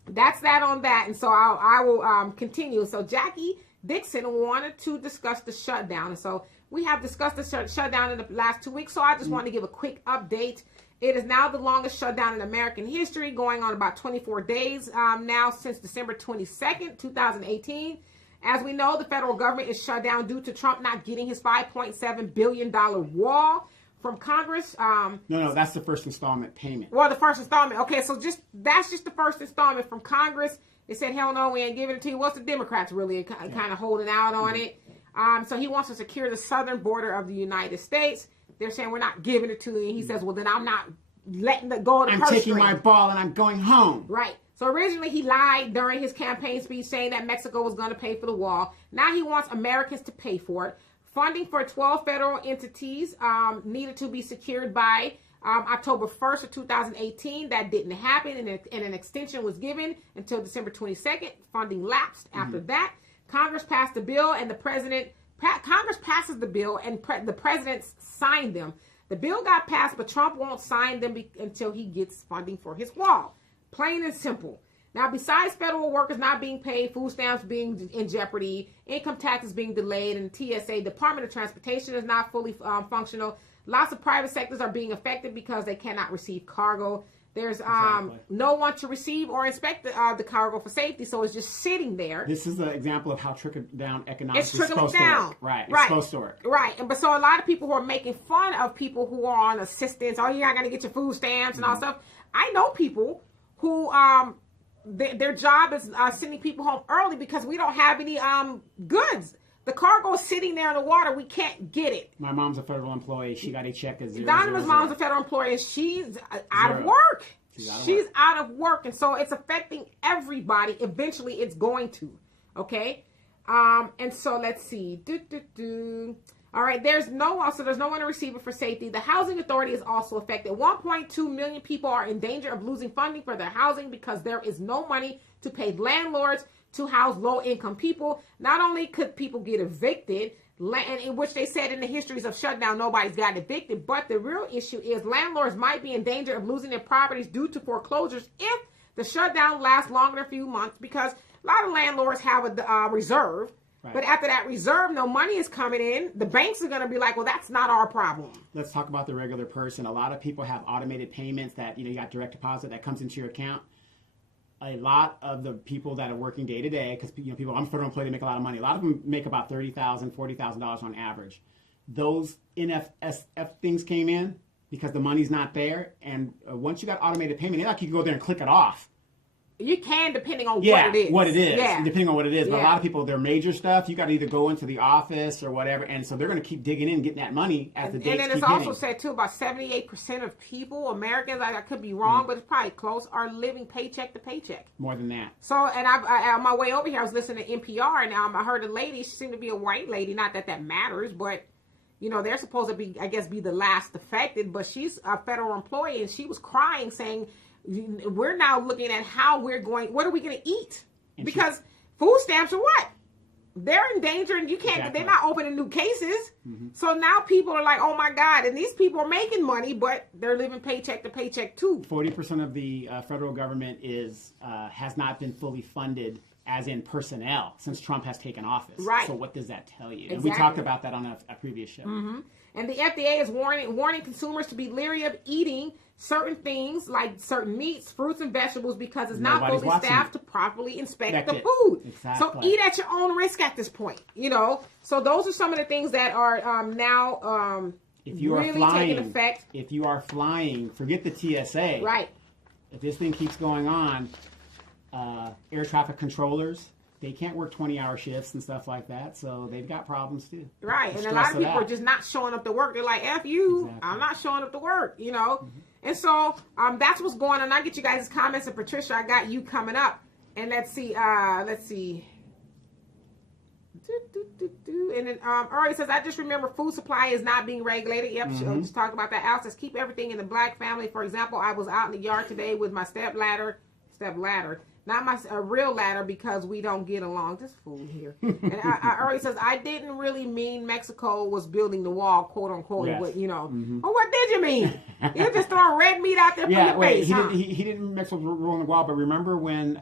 that's that on that. And so I will continue. So, Jackie Dixon wanted to discuss the shutdown. And so, we have discussed the shutdown in the last 2 weeks, so I just want to give a quick update. It is now the longest shutdown in American history, going on about 24 days now since December 22nd, 2018. As we know, the federal government is shut down due to Trump not getting his $5.7 billion wall from Congress. No, that's the first installment payment. Well, the first installment. Okay, so that's just the first installment from Congress. They said, hell no, we ain't giving it to you. What's the Democrats really kind of holding out on it? So he wants to secure the southern border of the United States. They're saying we're not giving it to you. And he says, well, then I'm not letting it go. I'm taking my ball and I'm going home. Right. So originally he lied during his campaign speech saying that Mexico was going to pay for the wall. Now he wants Americans to pay for it. Funding for 12 federal entities needed to be secured by October 1st of 2018. That didn't happen, and an extension was given until December 22nd. Funding lapsed after that. Congress passed the bill, and Congress passes the bill, and the president signed them. The bill got passed, but Trump won't sign them until he gets funding for his wall. Plain and simple. Now, besides federal workers not being paid, food stamps being in jeopardy, income taxes being delayed, and the TSA, Department of Transportation, is not fully functional. Lots of private sectors are being affected because they cannot receive cargo. There's no one to receive or inspect the cargo for safety, so it's just sitting there. This is an example of how trickle-down economics is supposed to work. Right, it's supposed to work. Right, but so a lot of people who are making fun of people who are on assistance, oh, you're not going to get your food stamps and all stuff. I know people who their job is sending people home early because we don't have any goods. The cargo is sitting there in the water. We can't get it. My mom's a federal employee. She got a check as 0. Donovan's mom's a federal employee, and she's out of work. She's out of work, and so it's affecting everybody. Eventually, it's going to. Okay, and so let's see. All right, there's no one to receive it for safety. The housing authority is also affected. 1.2 million people are in danger of losing funding for their housing because there is no money to pay landlords to house low-income people. Not only could people get evicted, and in which they said in the histories of shutdown, nobody's got evicted, but the real issue is landlords might be in danger of losing their properties due to foreclosures if the shutdown lasts longer than a few months, because a lot of landlords have a reserve. Right. But after that reserve, no money is coming in. The banks are going to be like, well, that's not our problem. Let's talk about the regular person. A lot of people have automated payments that, you got direct deposit that comes into your account. A lot of the people that are working day to day, because people, I'm a federal employee, they make a lot of money. A lot of them make about $30,000, $40,000 on average. Those NFSF things came in because the money's not there, and once you got automated payment, it's like you can go there and click it off. You can, depending on what it is. Yeah. Depending on what it is. But a lot of people, their major stuff, you got to either go into the office or whatever, and so they're going to keep digging in, getting that money as the dates And then it's keep also hitting. said, too, about 78% of people, Americans, I could be wrong, but it's probably close, are living paycheck to paycheck. More than that. So, and I on my way over here, I was listening to NPR, and I heard a lady, she seemed to be a white lady, not that matters, but, they're supposed to be, I guess, be the last affected, but she's a federal employee, and she was crying, saying, we're now looking at what are we going to eat? Because food stamps are what? They're in danger, and they're not opening new cases. Mm-hmm. So now people are like, oh my God, and these people are making money, but they're living paycheck to paycheck too. 40% of the federal government has not been fully funded, as in personnel, since Trump has taken office. Right. So what does that tell you? Exactly. And we talked about that on a previous show. Mm-hmm. And the FDA is warning consumers to be leery of eating certain things like certain meats, fruits, and vegetables because it's not fully staffed to properly inspect the food. Exactly. So eat at your own risk at this point, So those are some of the things that are now if you really are flying, taking effect. If you are flying, forget the TSA. Right. If this thing keeps going on, air traffic controllers, they can't work 20-hour shifts and stuff like that, so they've got problems too. Right, and a lot of people are just not showing up to work. They're like, F you, exactly. I'm not showing up to work, Mm-hmm. And so that's what's going on. I'll get you guys' comments, and Patricia, I got you coming up. And let's see. And then Ari says, I just remember food supply is not being regulated. Yep, she'll just talk about that. Al says, keep everything in the black family. For example, I was out in the yard today with my step ladder, not my real ladder because we don't get along. This fool here. And I already says, I didn't really mean Mexico was building the wall, quote unquote. Yes. But, Oh, what did you mean? You're just throwing red meat out there for your face, he didn't mean Mexico was ruling the wall, but remember when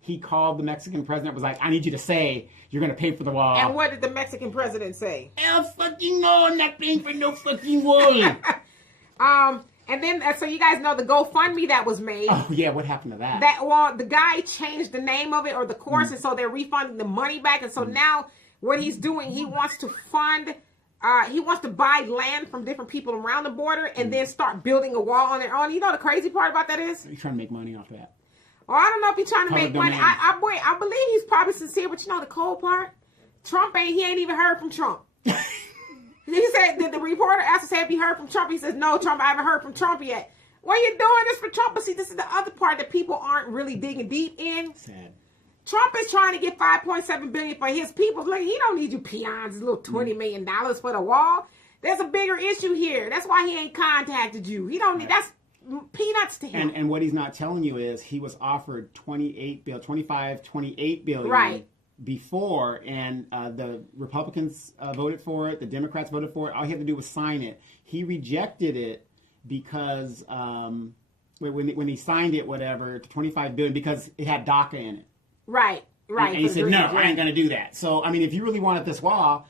he called the Mexican president, was like, I need you to say you're going to pay for the wall. And what did the Mexican president say? Hell fucking no, I'm not paying for no fucking wall. And then, so you guys know the GoFundMe that was made. Oh, yeah, what happened to that? The guy changed the name of it or the course, and so they're refunding the money back. And so now what he's doing, he wants to fund, he wants to buy land from different people around the border and then start building a wall on their own. You know the crazy part about that is? He's trying to make money off that. Well, I don't know if he's trying to make money. I believe he's probably sincere, but the cold part? he ain't even heard from Trump. He said, the reporter asked us, have you heard from Trump? He says, no, Trump, I haven't heard from Trump yet. Why are you doing this for Trump? But see, this is the other part that people aren't really digging deep in. Sad. Trump is trying to get $5.7 billion for his people. Look, he don't need you peons, little $20 million for the wall. There's a bigger issue here. That's why he ain't contacted you. He don't need, that's peanuts to him. And what he's not telling you is he was offered $28 billion. Right. Before, and the Republicans voted for it, the Democrats voted for it. All he had to do was sign it. He rejected it because when he signed it, whatever, to $25 billion, because it had DACA in it. Right. And he said, no, I ain't going to do that. So, I mean, if you really wanted this wall,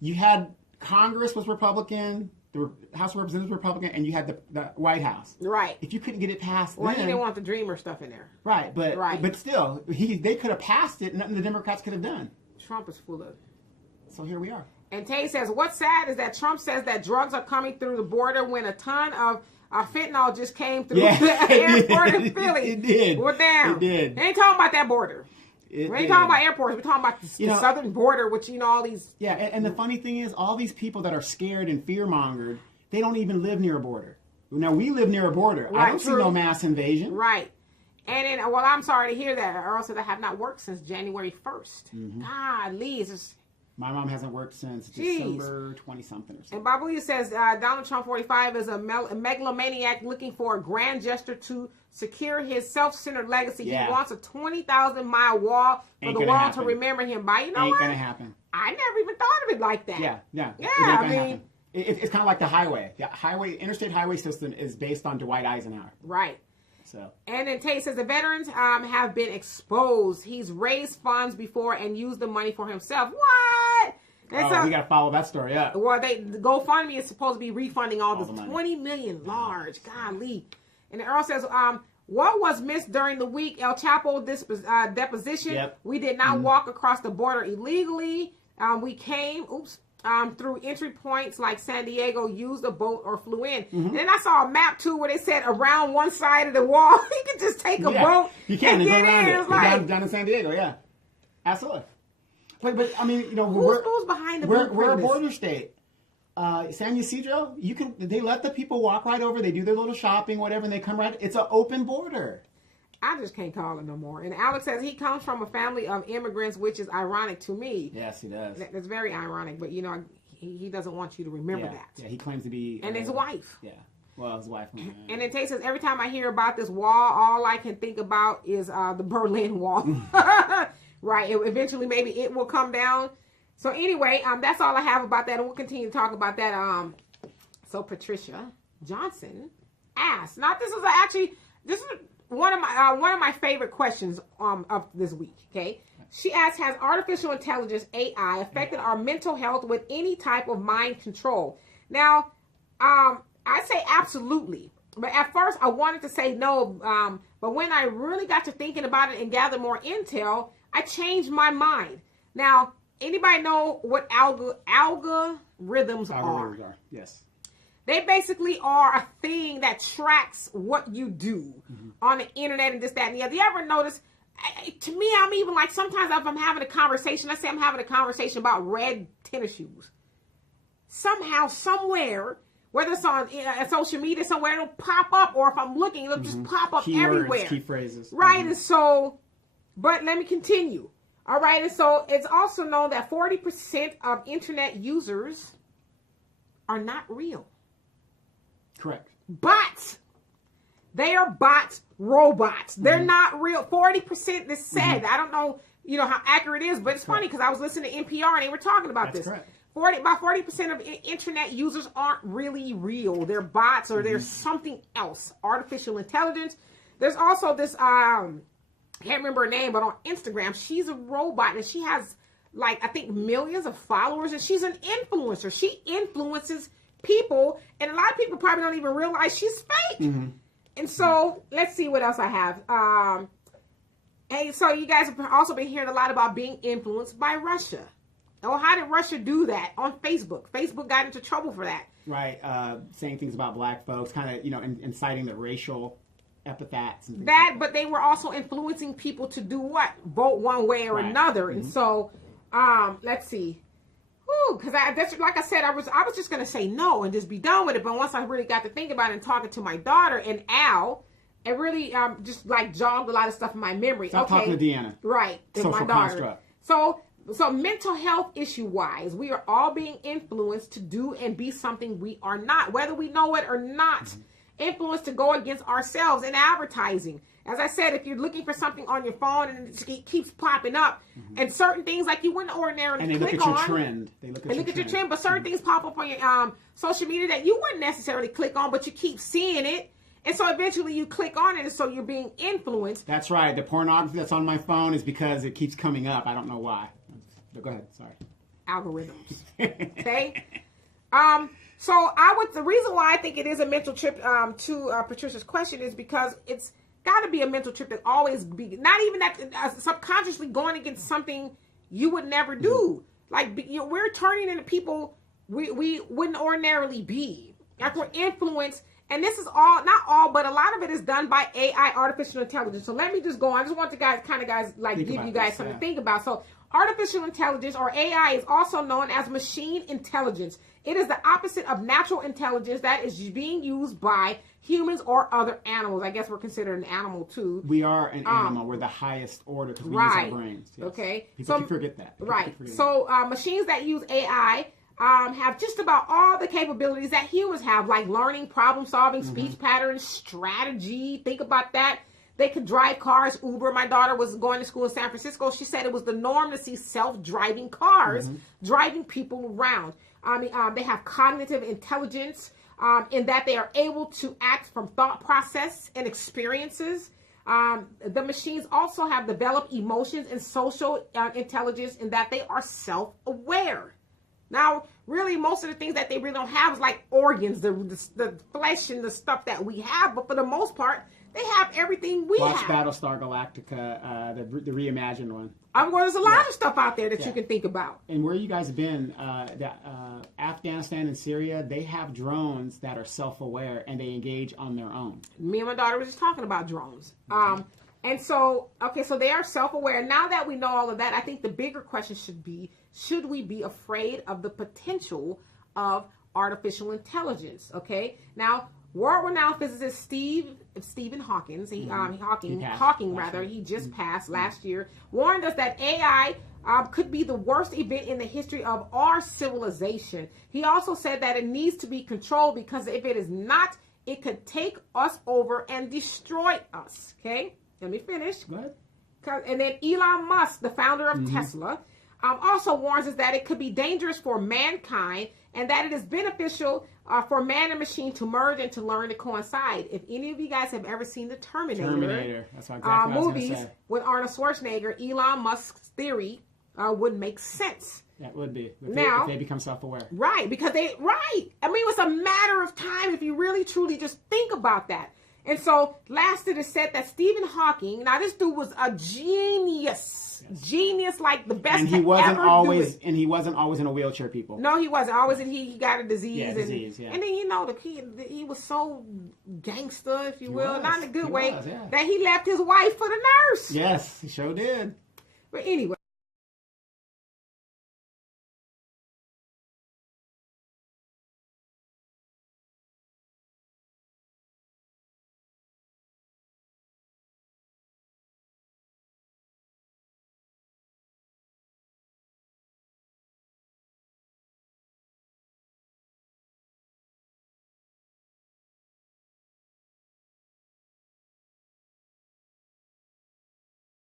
you had Congress was Republican, the House of Representatives Republican, and you had the White House. Right. If you couldn't get it passed, he didn't want the Dreamer stuff in there. Right, but still, they could have passed it. Nothing the Democrats could have done. Trump is full of. So here we are. And Tay says, what's sad is that Trump says that drugs are coming through the border when a ton of fentanyl just came through the airport in Philly. It did. Well, damn. It did. They ain't talking about that border. We ain't talking about airports. We're talking about the southern border, which, all these. Yeah, and the funny thing is, all these people that are scared and fear-mongered, they don't even live near a border. Now, we live near a border. Right, I don't see no mass invasion. Right. And then, I'm sorry to hear that. Earl said I have not worked since January 1st. Mm-hmm. Golly, my mom hasn't worked since December 20-something or something. And Babuya says Donald Trump 45 is a megalomaniac looking for a grand gesture to secure his self-centered legacy. Yeah. He wants a 20,000-mile wall for the world to remember him by. You know Ain't what? Gonna happen. I never even thought of it like that. Yeah. I mean, it's kind of like the highway. The interstate highway system is based on Dwight Eisenhower. Right. So. And then Tate says the veterans have been exposed. He's raised funds before and used the money for himself. What? We got to follow that story up. Well, the GoFundMe is supposed to be refunding all this $20 million large. Golly. And the Earl says, what was missed during the week? El Chapo deposition. Yep. We did not walk across the border illegally. We came, through entry points like San Diego, used a boat or flew in. And then I saw a map too where they said around one side of the wall, you could just take a boat you can and go get around in. it. It's like, down in San Diego, yeah. Absolutely. But I mean, who's behind the we're a border state. San Ysidro, they let the people walk right over. They do their little shopping, whatever, and they come right. It's an open border. I just can't call it no more. And Alex says he comes from a family of immigrants, which is ironic to me. Yes, he does. That's very ironic, but he doesn't want you to remember that. Yeah, he claims to be. And his wife. Yeah. Well, his wife. And then Tate says, every time I hear about this wall, all I can think about is the Berlin Wall. Right. Eventually, maybe it will come down. So anyway, that's all I have about that. And we'll continue to talk about that. So Patricia Johnson asked, now this is one of my favorite questions of this week. Okay. She asked, has artificial intelligence, AI, affected our mental health with any type of mind control? Now, I say absolutely. But at first I wanted to say no. But when I really got to thinking about it and gathered more intel, I changed my mind. Now, anybody know what algorithms are? Yes. They basically are a thing that tracks what you do on the internet and this, that, and the other. You ever notice, to me, I'm even like, sometimes if I'm having a conversation, let's say I'm having a conversation about red tennis shoes. Somehow, somewhere, whether it's on social media somewhere, it'll pop up, or if I'm looking, it'll just pop up Keywords, everywhere. Key phrases. Right, and so, but let me continue. All right, and so it's also known that 40% of internet users are not real. Correct. Bots. They are bots, robots. They're not real. 40% this said. I don't know, how accurate it is, but it's funny because I was listening to NPR and they were talking about this. Correct. About 40% of internet users aren't really real. They're bots or they're something else. Artificial intelligence. There's also this, I can't remember her name, but on Instagram, she's a robot and she has I think millions of followers and she's an influencer. She influences people and a lot of people probably don't even realize she's fake. And so let's see what else I have. Hey, so you guys have also been hearing a lot about being influenced by Russia. Oh, how did Russia do that? On Facebook. Facebook got into trouble for that. Right. Saying things about black folks, kind of, inciting the racial epithets. And that, but they were also influencing people to do what? Vote one way or another. And so, let's see. Because that's like I said, I was just gonna say no and just be done with it. But once I really got to think about it and talking to my daughter and Al, it really just jogged a lot of stuff in my memory. Stop talking to Deanna. Right. Social my daughter. construct. So mental health issue wise, we are all being influenced to do and be something we are not, whether we know it or not. Influenced to go against ourselves in advertising. As I said, if you're looking for something on your phone and it keeps popping up, and certain things like you wouldn't ordinarily click on. And they look at your trend. They look at your trend, but certain things pop up on your social media that you wouldn't necessarily click on, but you keep seeing it. And so eventually you click on it, and so you're being influenced. That's right. The pornography that's on my phone is because it keeps coming up. I don't know why. But go ahead. Sorry. Algorithms. Okay? So the reason why I think it is a mental trip to Patricia's question is because it's got to be a mental trip that always be, not even that subconsciously going against something you would never do. We're turning into people we wouldn't ordinarily be. We're influenced. And this is not all, but a lot of it is done by AI, artificial intelligence. So let me just go on. I just want to give you guys something to think about. So artificial intelligence, or AI, is also known as machine intelligence. It is the opposite of natural intelligence that is being used by humans or other animals. I guess we're considered an animal too. We are an animal. We're the highest order because we use our brains. Yes. Okay. People forget that. So machines that use AI have just about all the capabilities that humans have, like learning, problem solving, speech patterns, strategy. Think about that. They could drive cars, Uber. My daughter was going to school in San Francisco. She said it was the norm to see self-driving cars driving people around. They have cognitive intelligence. in that they are able to act from thought process and experiences. The machines also have developed emotions and social intelligence in that they are self-aware. Now, really, most of the things that they really don't have is like organs, the flesh and the stuff that we have. But for the most part, they have everything we Watch have. Battlestar Galactica, the reimagined one. There's a lot of stuff out there that you can think about. And where you guys been, Afghanistan and Syria, they have drones that are self-aware and they engage on their own. Me and my daughter were just talking about drones. And so they are self-aware. Now that we know all of that, I think the bigger question should be, should we be afraid of the potential of artificial intelligence? Okay. Now, world-renowned physicist Stephen Hawking, he just passed last year, warned us that AI could be the worst event in the history of our civilization. He also said that it needs to be controlled because if it is not, it could take us over and destroy us. Okay, let me finish. Go ahead. And then Elon Musk, the founder of Tesla, also warns us that it could be dangerous for mankind and that it is beneficial for man and machine to merge and to learn to coincide. If any of you guys have ever seen the Terminator That's exactly what I was movies gonna say. with Arnold Schwarzenegger, Elon Musk's theory would make sense. That would be. Now, if they become self-aware. Right, because it's a matter of time if you really truly just think about that. And so last it is said that Stephen Hawking, now this dude was a genius, like the best. And he wasn't always in a wheelchair, people. No, he wasn't always. He got a disease. Yeah, and, disease. Yeah. And then he was so gangster, if you will, not in a good way, was, yeah. that he left his wife for the nurse. Yes, he sure did. But anyway.